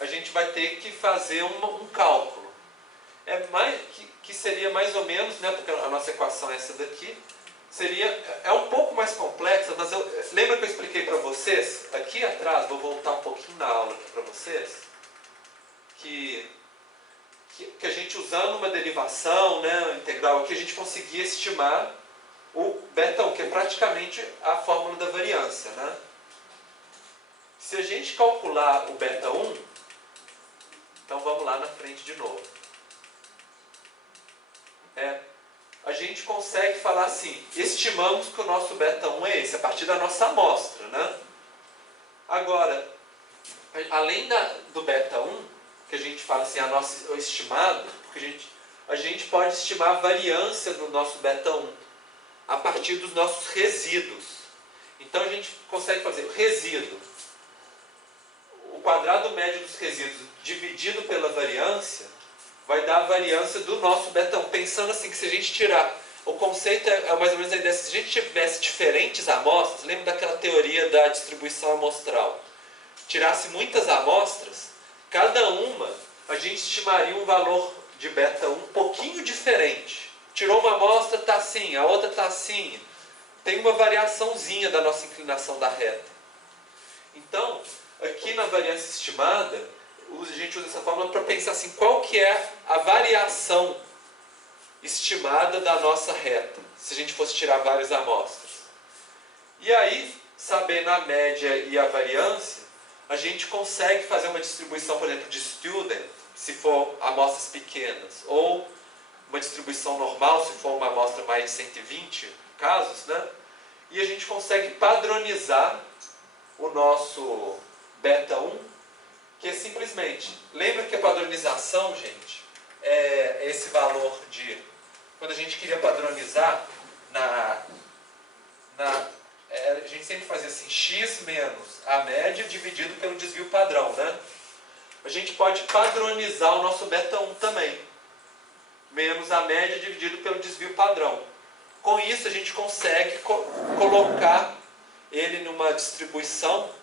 a gente vai ter que fazer um cálculo. Que seria mais ou menos, né, porque a nossa equação é essa daqui, é um pouco mais complexa, mas lembra que eu expliquei para vocês, aqui atrás, vou voltar um pouquinho na aula aqui para vocês, que a gente usando uma derivação, né, integral aqui, a gente conseguia estimar o beta 1, que é praticamente a fórmula da variância, né? Se a gente calcular o beta 1, então vamos lá na frente de novo. A gente consegue falar assim, estimamos que o nosso beta 1 é esse, a partir da nossa amostra, né? Agora, além do beta 1, que a gente fala assim, o estimado, porque a gente pode estimar a variância do nosso beta 1 a partir dos nossos resíduos. Então a gente consegue fazer o resíduo, o quadrado médio dos resíduos dividido pela variância, vai dar a variância do nosso beta 1. Pensando assim, que se a gente tirar, o conceito é mais ou menos a ideia, se a gente tivesse diferentes amostras, lembra daquela teoria da distribuição amostral? Tirasse muitas amostras, cada uma a gente estimaria um valor de beta 1 um pouquinho diferente. Tirou uma amostra, está assim, a outra está assim. Tem uma variaçãozinha da nossa inclinação da reta. Então, aqui na variância estimada, a gente usa essa fórmula para pensar assim, qual que é a variação estimada da nossa reta, se a gente fosse tirar várias amostras. E aí, sabendo a média e a variância, a gente consegue fazer uma distribuição, por exemplo, de student, se for amostras pequenas, ou uma distribuição normal, se for uma amostra mais de 120 casos, né? E a gente consegue padronizar o nosso beta 1, que é simplesmente, lembra que a padronização, gente, é esse valor de, quando a gente queria padronizar, a gente sempre fazia assim, x menos a média dividido pelo desvio padrão, né? A gente pode padronizar o nosso beta 1 também, menos a média dividido pelo desvio padrão. Com isso a gente consegue colocar ele numa distribuição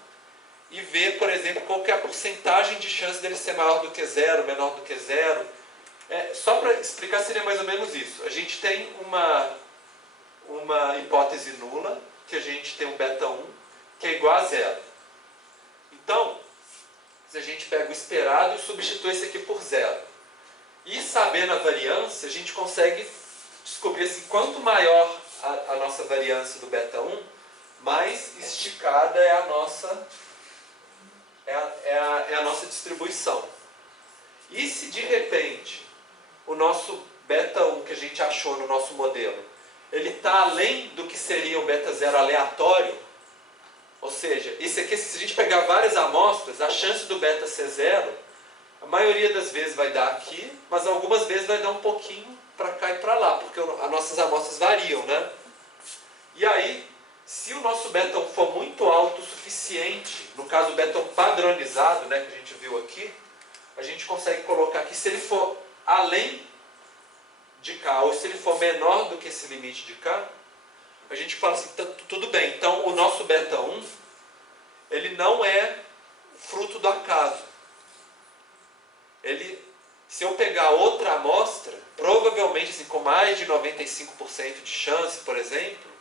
e ver, por exemplo, qual que é a porcentagem de chance dele ser maior do que zero, menor do que zero. Só para explicar, seria mais ou menos isso. A gente tem uma hipótese nula, que a gente tem um beta 1, que é igual a zero. Então, se a gente pega o esperado e substitui esse aqui por zero. E sabendo a variância, a gente consegue descobrir assim, quanto maior a nossa variância do beta 1, mais esticada é a nossa distribuição. E se de repente o nosso beta 1 que a gente achou no nosso modelo, ele está além do que seria o beta 0 aleatório, ou seja, isso aqui, se a gente pegar várias amostras, a chance do beta ser zero, a maioria das vezes vai dar aqui, mas algumas vezes vai dar um pouquinho para cá e para lá, porque as nossas amostras variam, né? E aí, se o nosso beta 1 for muito alto o suficiente, no caso o beta 1 padronizado, né, que a gente viu aqui, a gente consegue colocar aqui, se ele for além de K, ou se ele for menor do que esse limite de K, a gente fala assim, tudo bem, então o nosso beta 1, ele não é fruto do acaso. Se eu pegar outra amostra, provavelmente assim, com mais de 95% de chance, por exemplo,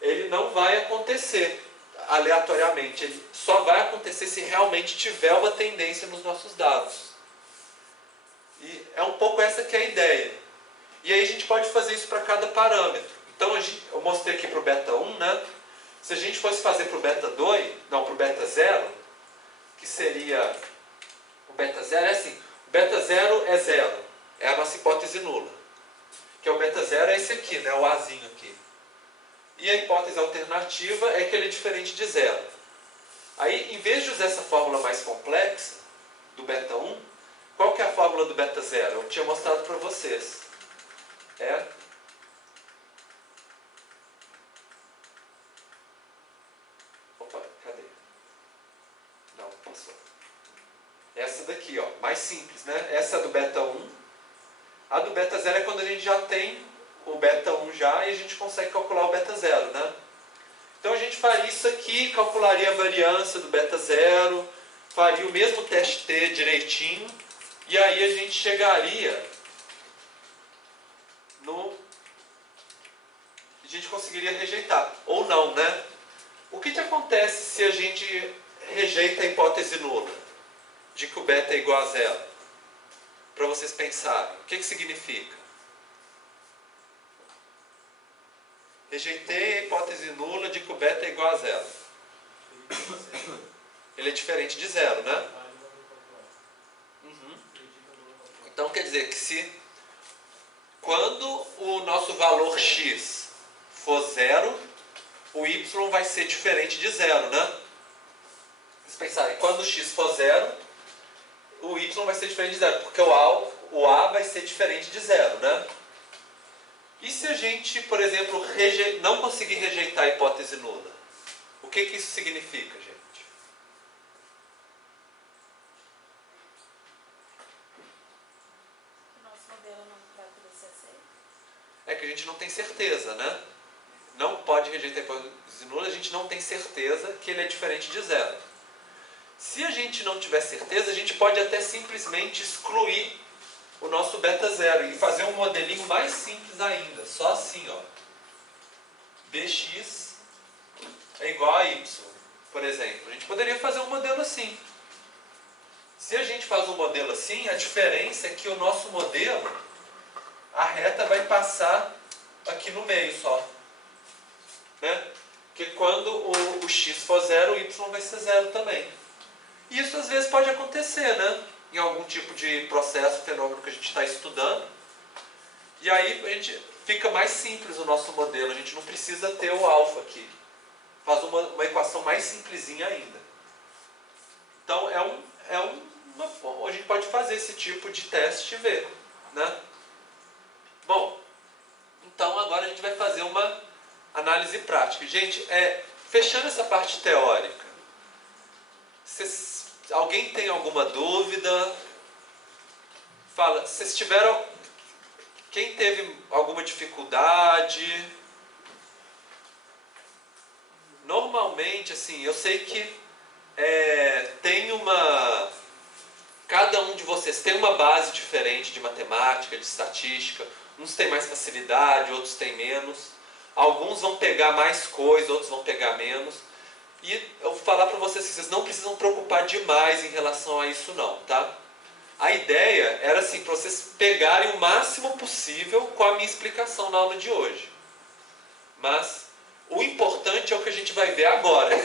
ele não vai acontecer aleatoriamente. Ele só vai acontecer se realmente tiver uma tendência nos nossos dados. E é um pouco essa que é a ideia. E aí a gente pode fazer isso para cada parâmetro. Então eu mostrei aqui para o beta 1, né? Se a gente fosse fazer para o beta 2, não, para o beta 0, que seria o beta 0 é assim, o beta 0 é 0, é a nossa hipótese nula. Que é o beta 0 é esse aqui, né? O Azinho aqui. E a hipótese alternativa é que ele é diferente de 0. Aí, em vez de usar essa fórmula mais complexa do beta 1, qual que é a fórmula do beta 0? Eu tinha mostrado para vocês. Opa, cadê? Não, passou. Essa daqui, ó, mais simples, né? Essa é do beta 1. A do beta 0 é quando a gente já tem o beta 1 já e a gente consegue calcular o beta 0, né? Então a gente faria isso aqui, calcularia a variância do beta 0, faria o mesmo teste T direitinho, e aí a gente chegaria no... A gente conseguiria rejeitar, ou não, né? O que acontece se a gente rejeita a hipótese nula, de que o beta é igual a 0? Para vocês pensarem, o que significa? Rejeitei a hipótese nula de que o beta é igual a 0. Ele é diferente de 0, né? Uhum. Então quer dizer que quando o nosso valor x for 0, o y vai ser diferente de 0, né? Vocês pensarem, quando o x for 0, o y vai ser diferente de 0, porque o a vai ser diferente de 0, né? E se a gente, por exemplo, não conseguir rejeitar a hipótese nula? O que isso significa, gente? O nosso modelo não vai poder ser aceito. É que a gente não tem certeza, né? Não pode rejeitar a hipótese nula, a gente não tem certeza que ele é diferente de 0. Se a gente não tiver certeza, a gente pode até simplesmente excluir o nosso beta 0 e fazer um modelinho mais simples ainda, só assim, ó. Bx é igual a y, por exemplo. A gente poderia fazer um modelo assim. Se a gente faz um modelo assim, a diferença é que o nosso modelo, a reta vai passar aqui no meio só, né? Porque quando o x for 0, o y vai ser 0 também. Isso às vezes pode acontecer, né? Em algum tipo de processo, fenômeno que a gente está estudando. E aí a gente fica mais simples o nosso modelo. A gente não precisa ter o alfa aqui. Faz uma equação mais simplesinha ainda. Então a gente pode fazer esse tipo de teste e ver, né? Bom, então agora a gente vai fazer uma análise prática. Gente, fechando essa parte teórica, alguém tem alguma dúvida? Fala, vocês tiveram... Quem teve alguma dificuldade? Normalmente, assim, eu sei que tem uma... Cada um de vocês tem uma base diferente de matemática, de estatística. Uns têm mais facilidade, outros têm menos. Alguns vão pegar mais coisa, outros vão pegar menos. E eu vou falar para vocês que vocês não precisam preocupar demais em relação a isso não, tá? A ideia era assim, para vocês pegarem o máximo possível com a minha explicação na aula de hoje. Mas o importante é o que a gente vai ver agora,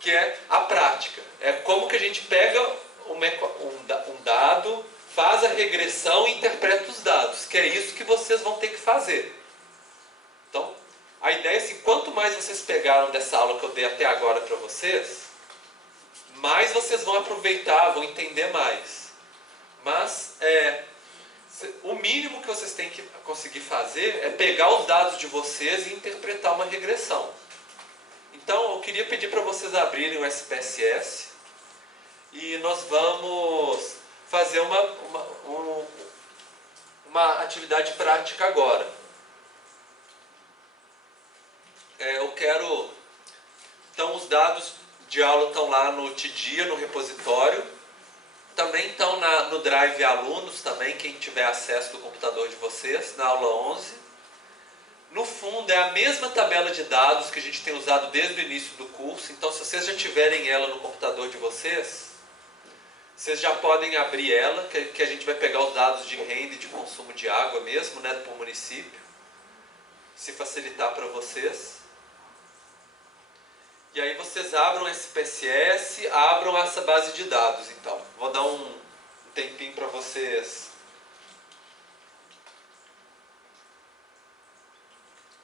que é a prática. É como que a gente pega um dado, faz a regressão e interpreta os dados, que é isso que vocês vão ter que fazer. Então, a ideia é assim, quanto mais vocês pegaram dessa aula que eu dei até agora para vocês, mais vocês vão aproveitar, vão entender mais. Mas o mínimo que vocês têm que conseguir fazer é pegar os dados de vocês e interpretar uma regressão. Então, eu queria pedir para vocês abrirem o SPSS e nós vamos fazer uma atividade prática agora. Eu quero... Então, os dados de aula estão lá no Tidia, no repositório. Também estão no Drive Alunos, também, quem tiver acesso do computador de vocês, na aula 11. No fundo, é a mesma tabela de dados que a gente tem usado desde o início do curso. Então, se vocês já tiverem ela no computador de vocês, vocês já podem abrir ela, que a gente vai pegar os dados de renda e de consumo de água mesmo, né, para o município, se facilitar para vocês. E aí vocês abram o SPSS, abram essa base de dados, então. Vou dar um tempinho para vocês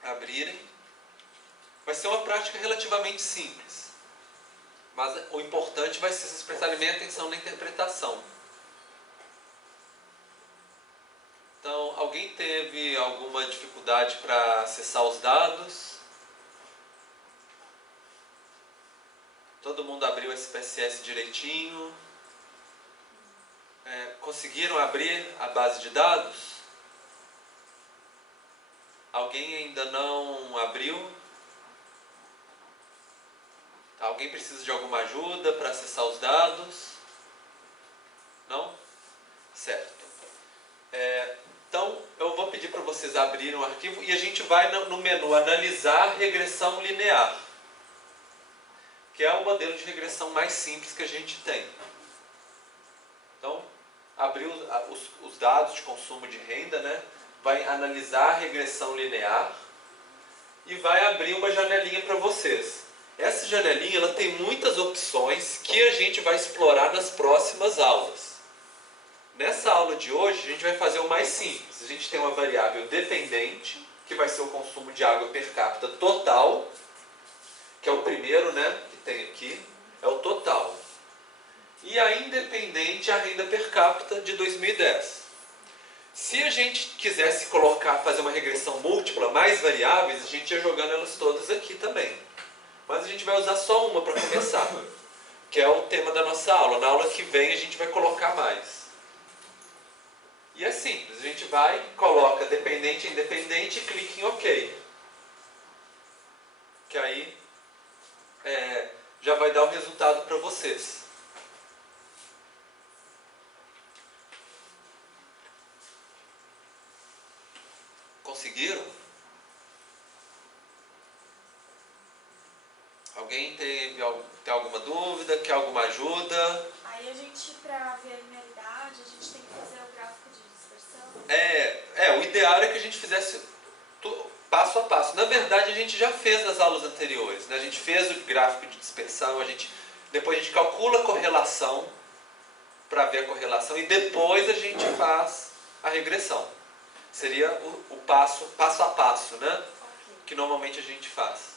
abrirem. Vai ser uma prática relativamente simples. Mas o importante vai ser vocês prestarem bem atenção na interpretação. Então, alguém teve alguma dificuldade para acessar os dados? Todo mundo abriu o SPSS direitinho? Conseguiram abrir a base de dados? Alguém ainda não abriu? Alguém precisa de alguma ajuda para acessar os dados? Não? Certo. Então, eu vou pedir para vocês abrirem o arquivo e a gente vai no menu analisar regressão linear, que é o modelo de regressão mais simples que a gente tem. Então, abrir os dados de consumo de renda, né? Vai analisar a regressão linear e vai abrir uma janelinha para vocês. Essa janelinha ela tem muitas opções que a gente vai explorar nas próximas aulas. Nessa aula de hoje, a gente vai fazer o mais simples. A gente tem uma variável dependente, que vai ser o consumo de água per capita total, que é o primeiro, né, que tem aqui, é o total. E a independente, a renda per capita de 2010. Se a gente quisesse fazer uma regressão múltipla, mais variáveis, a gente ia jogando elas todas aqui também. Mas a gente vai usar só uma para começar, que é o tema da nossa aula. Na aula que vem a gente vai colocar mais. E é simples, a gente vai, coloca dependente e independente e clica em OK. Que aí já vai dar o resultado para vocês. Conseguiram? Alguém tem alguma dúvida? Quer alguma ajuda? Aí a gente, para ver a linearidade, a gente tem que fazer o gráfico de dispersão. O ideal é que a gente fizesse passo a passo. Na verdade, a gente já fez nas aulas anteriores, né? A gente fez o gráfico de dispersão, depois a gente calcula a correlação, para ver a correlação, e depois a gente faz a regressão. Seria o passo a passo, né? Ok. Que normalmente a gente faz.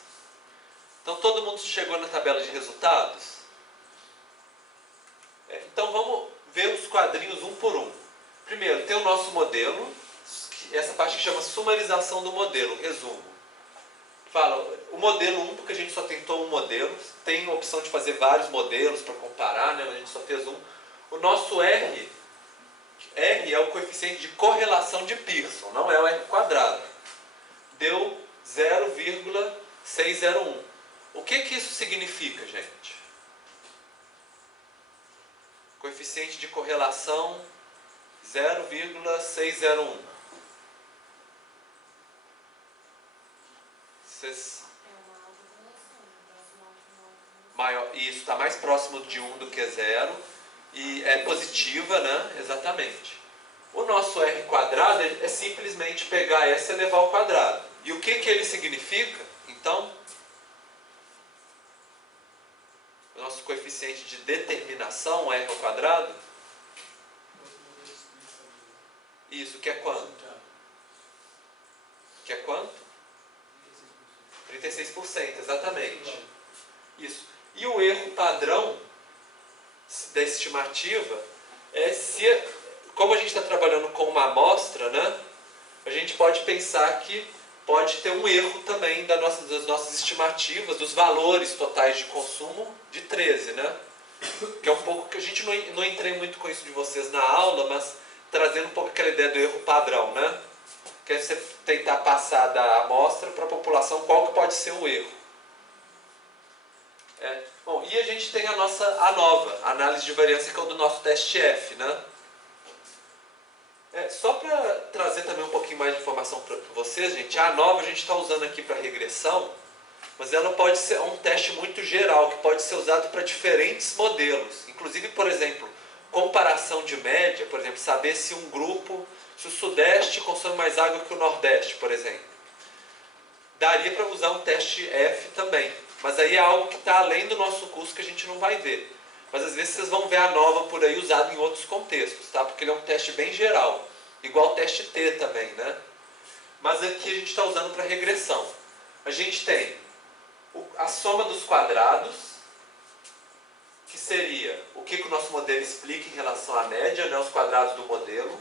Então, todo mundo chegou na tabela de resultados? Então, vamos ver os quadrinhos um por um. Primeiro, tem o nosso modelo, essa parte que chama sumarização do modelo, resumo. Fala, o modelo 1, porque a gente só tentou um modelo, tem a opção de fazer vários modelos para comparar, né? Mas a gente só fez um. O nosso R é o coeficiente de correlação de Pearson, não é o R quadrado. Deu 0,601. O que isso significa, gente? Coeficiente de correlação 0,601. Isso, está mais próximo de 1 do que 0. E é positiva, né? Exatamente. O nosso R quadrado é simplesmente pegar essa e elevar ao quadrado. E o que ele significa? Então, o nosso coeficiente de determinação, R ao quadrado, isso, que é quanto? Que é quanto? 36%, exatamente. Isso. E o erro padrão da estimativa como a gente está trabalhando com uma amostra, né, a gente pode pensar que pode ter um erro também das nossas estimativas, dos valores totais de consumo de 13, né? Que é um pouco que a gente não entrei muito com isso de vocês na aula, mas trazendo um pouco aquela ideia do erro padrão, né? Que é você tentar passar da amostra para a população qual que pode ser o erro. Bom, e a gente tem a nova análise de variância, que é o do nosso teste F, né? Só para trazer também um pouquinho mais de informação para vocês, gente, a nova a gente está usando aqui para regressão, mas ela pode ser um teste muito geral, que pode ser usado para diferentes modelos. Inclusive, por exemplo, comparação de média, por exemplo, saber se o Sudeste consome mais água que o Nordeste, por exemplo. Daria para usar um teste F também. Mas aí é algo que está além do nosso curso que a gente não vai ver. Mas às vezes vocês vão ver a nova por aí usada em outros contextos, tá? Porque ele é um teste bem geral. Igual o teste T também, né? Mas aqui a gente está usando para regressão. A gente tem a soma dos quadrados, que seria o que o nosso modelo explica em relação à média, né? Os quadrados do modelo.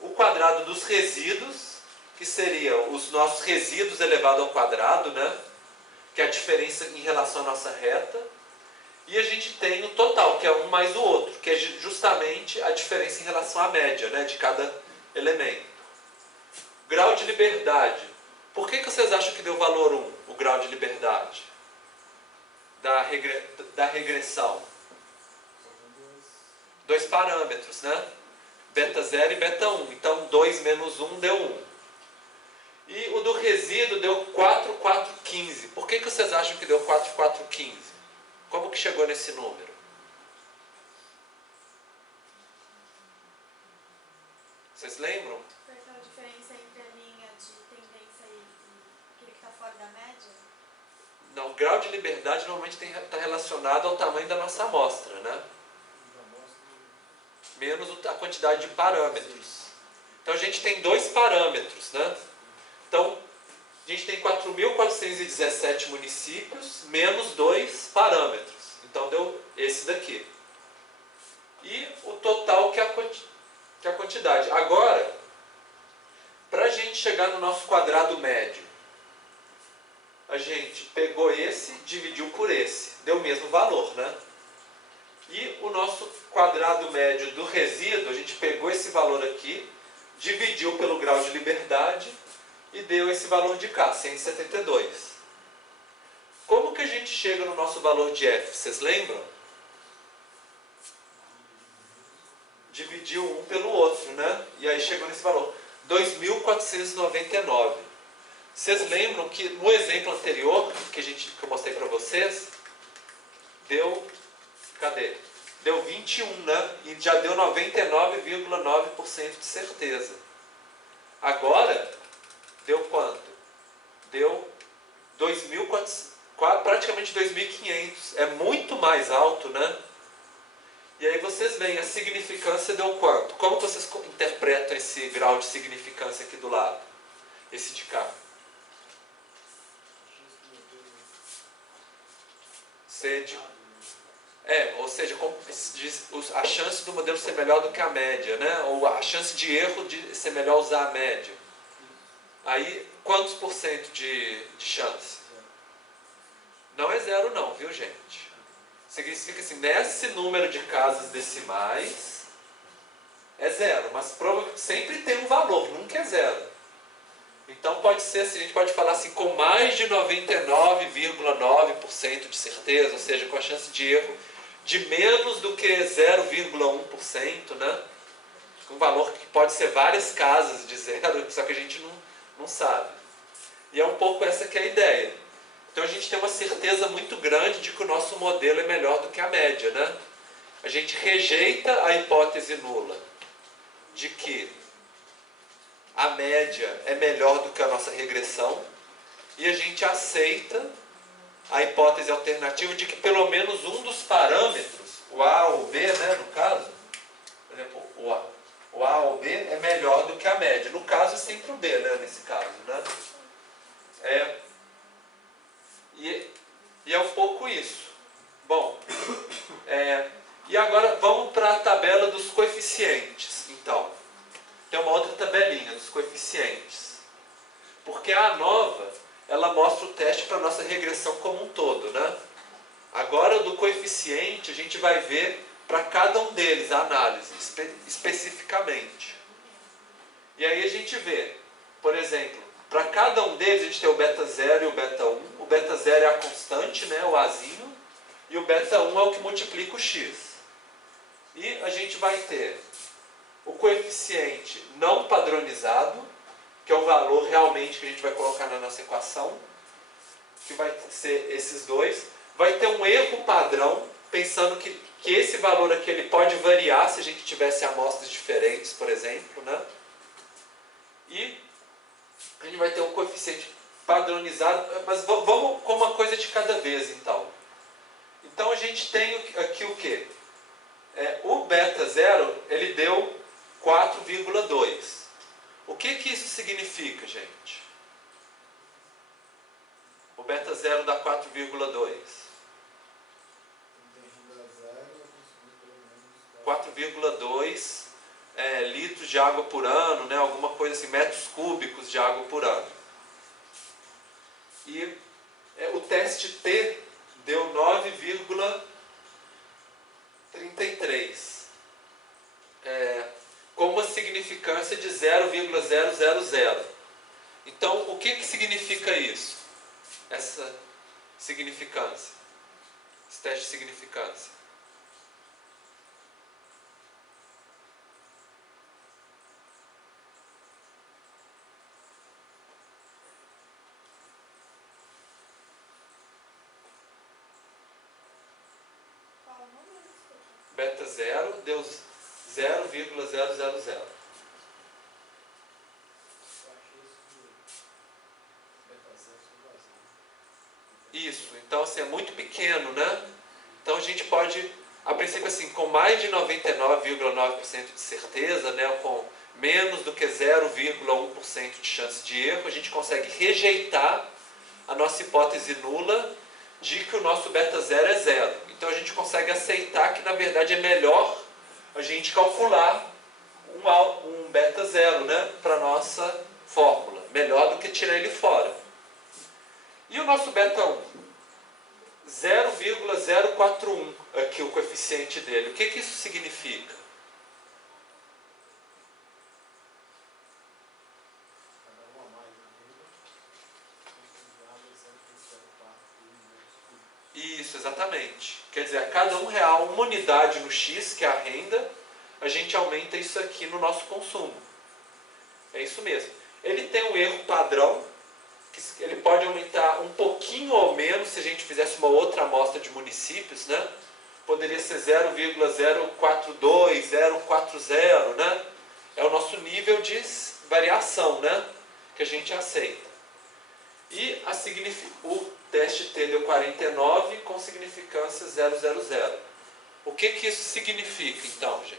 O quadrado dos resíduos, que seria os nossos resíduos elevado ao quadrado, né? Que é a diferença em relação à nossa reta. E a gente tem o total, que é um mais o outro, que é justamente a diferença em relação à média, né, de cada elemento. Grau de liberdade Por que vocês acham que deu valor 1, o grau de liberdade da regressão? Dois parâmetros, né? Beta 0 e beta 1. Então, 2 menos 1 deu 1. E o do resíduo deu 4, 4, 15. Por que vocês acham que deu 4, 4, 15? Como que chegou nesse número? Vocês lembram? Foi aquela diferença entre a linha de tendência e aquele que está fora da média? Não, o grau de liberdade normalmente está relacionado ao tamanho da nossa amostra, né? Menos a quantidade de parâmetros. Então a gente tem dois parâmetros, né? Então a gente tem 4.417 municípios menos 2 parâmetros. Então deu esse daqui. E o total que é a quantidade. Agora, para a gente chegar no nosso quadrado médio, a gente pegou esse, dividiu por esse. Deu o mesmo valor, né? E o nosso quadrado médio do resíduo, a gente pegou esse valor aqui, dividiu pelo grau de liberdade e deu esse valor de cá, 172. Como que a gente chega no nosso valor de F? Vocês lembram? Dividiu um pelo outro, né? E aí chegou nesse valor, 2.499. Vocês lembram que no exemplo anterior, que eu mostrei para vocês, deu... Cadê? Deu 21, né? E já deu 99,9% de certeza. Agora, deu quanto? Deu 2.400, praticamente 2.500. É muito mais alto, né? E aí vocês veem, a significância deu quanto? Como vocês interpretam esse grau de significância aqui do lado? Esse de cá. Ou seja, a chance do modelo ser melhor do que a média, né? Ou a chance de erro de ser melhor usar a média. Aí, quantos por cento de chance? Não é zero não, viu gente? Significa assim, nesse número de casas decimais, é zero, mas sempre tem um valor, nunca é zero. Então pode ser assim, a gente pode falar assim, com mais de 99,9% de certeza, ou seja, com a chance de erro de menos do que 0,1%, né? Um valor que pode ser várias casas de zero, só que a gente não sabe. E é um pouco essa que é a ideia. Então a gente tem uma certeza muito grande de que o nosso modelo é melhor do que a média, né? A gente rejeita a hipótese nula de que a média é melhor do que a nossa regressão e a gente aceita a hipótese alternativa de que pelo menos um dos parâmetros, o A ou B, né, no caso, por exemplo, o A ou B é melhor do que a média. No caso, é sempre o B, né, nesse caso, né? E é um pouco isso. Bom, e agora vamos para a tabela dos coeficientes. Então, tem uma outra tabelinha dos coeficientes. Porque a nova, ela mostra o teste para a nossa regressão como um todo, né? Agora, do coeficiente, a gente vai ver para cada um deles a análise, especificamente. E aí a gente vê, por exemplo, para cada um deles a gente tem o beta 0 e o beta 1. O beta 0 é a constante, né, o Azinho, e o beta 1 é o que multiplica o x. E a gente vai ter o coeficiente não padronizado, que é o valor realmente que a gente vai colocar na nossa equação, que vai ser esses dois. Vai ter um erro padrão, pensando que esse valor aqui ele pode variar se a gente tivesse amostras diferentes, por exemplo, né? E a gente vai ter um coeficiente padronizado, mas vamos com uma coisa de cada vez, então. Então a gente tem aqui o quê? O beta 0, ele deu 4,2. O que isso significa, gente? O beta 0 dá 4,2. 4,2 litros de água por ano, né? Alguma coisa assim, metros cúbicos de água por ano. E o teste T deu 9,33. Com uma significância de 0,000. Então, o que significa isso? Essa significância. Esse teste de significância. Qual o número? Desculpa. Beta 0 deu 0,000. Isso, então assim, é muito pequeno, né? Então a gente pode, a princípio assim, com mais de 99,9% de certeza, né, com menos do que 0,1% de chance de erro, a gente consegue rejeitar a nossa hipótese nula de que o nosso beta 0 é zero. Então a gente consegue aceitar que na verdade é melhor a gente calcular um beta 0, né, para a nossa fórmula. Melhor do que tirar ele fora. E o nosso beta 1? 0,041, aqui o coeficiente dele. O que isso significa? Isso, exatamente. Quer dizer, a cada R$1, uma unidade no X, que é a renda, a gente aumenta isso aqui no nosso consumo. É isso mesmo. Ele tem um erro padrão, que ele pode aumentar um pouquinho ou menos se a gente fizesse uma outra amostra de municípios, né? Poderia ser 0,042, 0,40, né? É o nosso nível de variação, né, que a gente aceita. E o teste T deu 49 com significância 000. O que isso significa, então, gente?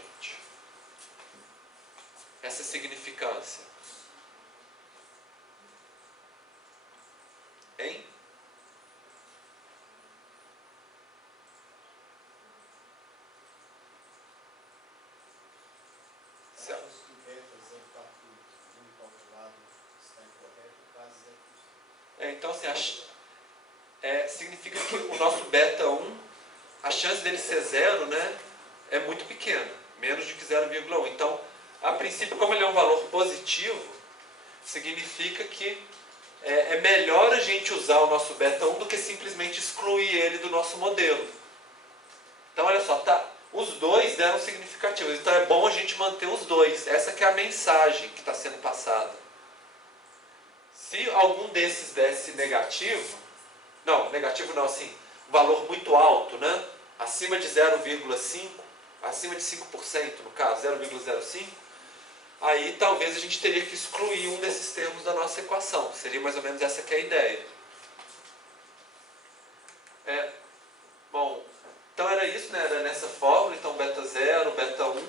Essa significância. Hein? Então, assim, significa que o nosso beta 1, a chance dele ser zero, né, é muito pequena, menos de que 0,1. Então, a princípio, como ele é um valor positivo, significa que é melhor a gente usar o nosso beta 1 do que simplesmente excluir ele do nosso modelo. Então, olha só, os dois deram significativos, então é bom a gente manter os dois. Essa que é a mensagem que está sendo passada. Se algum desses desse negativo, assim, um valor muito alto, né? Acima de 0,5, acima de 5%, no caso, 0,05, aí talvez a gente teria que excluir um desses termos da nossa equação. Seria mais ou menos essa que é a ideia. Bom, então era isso, né? Era nessa fórmula, então beta 0, beta 1.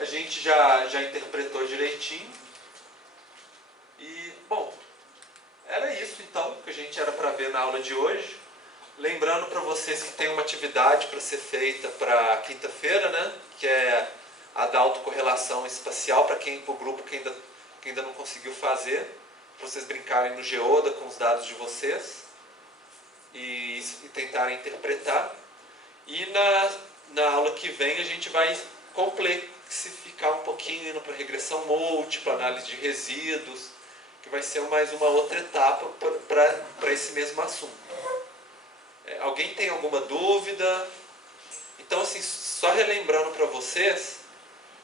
A gente já interpretou direitinho. E, bom, era isso então que a gente era para ver na aula de hoje. Lembrando para vocês que tem uma atividade para ser feita para quinta-feira, né? Que é a da autocorrelação espacial, para o grupo que ainda não conseguiu fazer, para vocês brincarem no Geoda com os dados de vocês e tentarem interpretar. E na aula que vem a gente vai complexificar um pouquinho, indo para regressão múltipla, análise de resíduos, que vai ser mais uma outra etapa para esse mesmo assunto. Alguém tem alguma dúvida? Então, assim, só relembrando para vocês,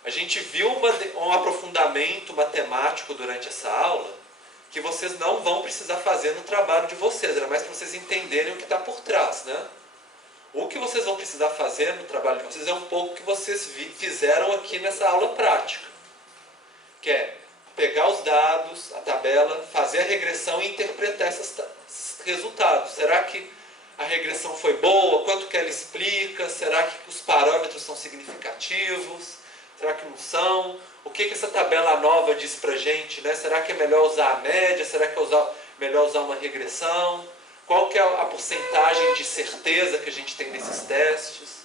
a gente viu um aprofundamento matemático durante essa aula que vocês não vão precisar fazer no trabalho de vocês, era mais para vocês entenderem o que está por trás, né? O que vocês vão precisar fazer no trabalho de vocês é um pouco o que vocês fizeram aqui nessa aula prática, que é pegar os dados, a tabela, fazer a regressão e interpretar esses resultados. Será que a regressão foi boa? Quanto que ela explica? Será que os parâmetros são significativos? Será que não são? O que essa tabela nova diz pra gente, né? Será que é melhor usar a média? Será que é melhor usar uma regressão? Qual que é a porcentagem de certeza que a gente tem nesses testes?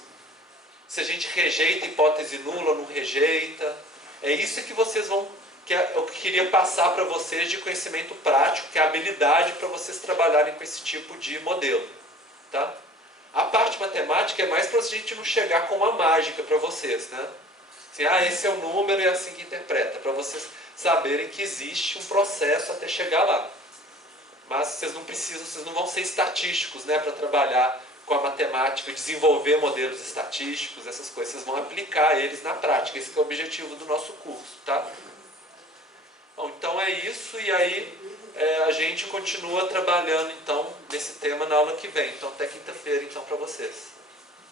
Se a gente rejeita a hipótese nula ou não rejeita? É isso que vocês vão... que eu queria passar para vocês de conhecimento prático, que é a habilidade para vocês trabalharem com esse tipo de modelo. Tá? A parte matemática é mais para a gente não chegar com uma mágica para vocês, né? Assim, esse é o número e é assim que interpreta. Para vocês saberem que existe um processo até chegar lá. Mas vocês não precisam, vocês não vão ser estatísticos, né, para trabalhar com a matemática, desenvolver modelos estatísticos, essas coisas. Vocês vão aplicar eles na prática. Esse que é o objetivo do nosso curso, tá? Bom, então é isso, e aí a gente continua trabalhando então nesse tema na aula que vem. Então até quinta-feira então para vocês.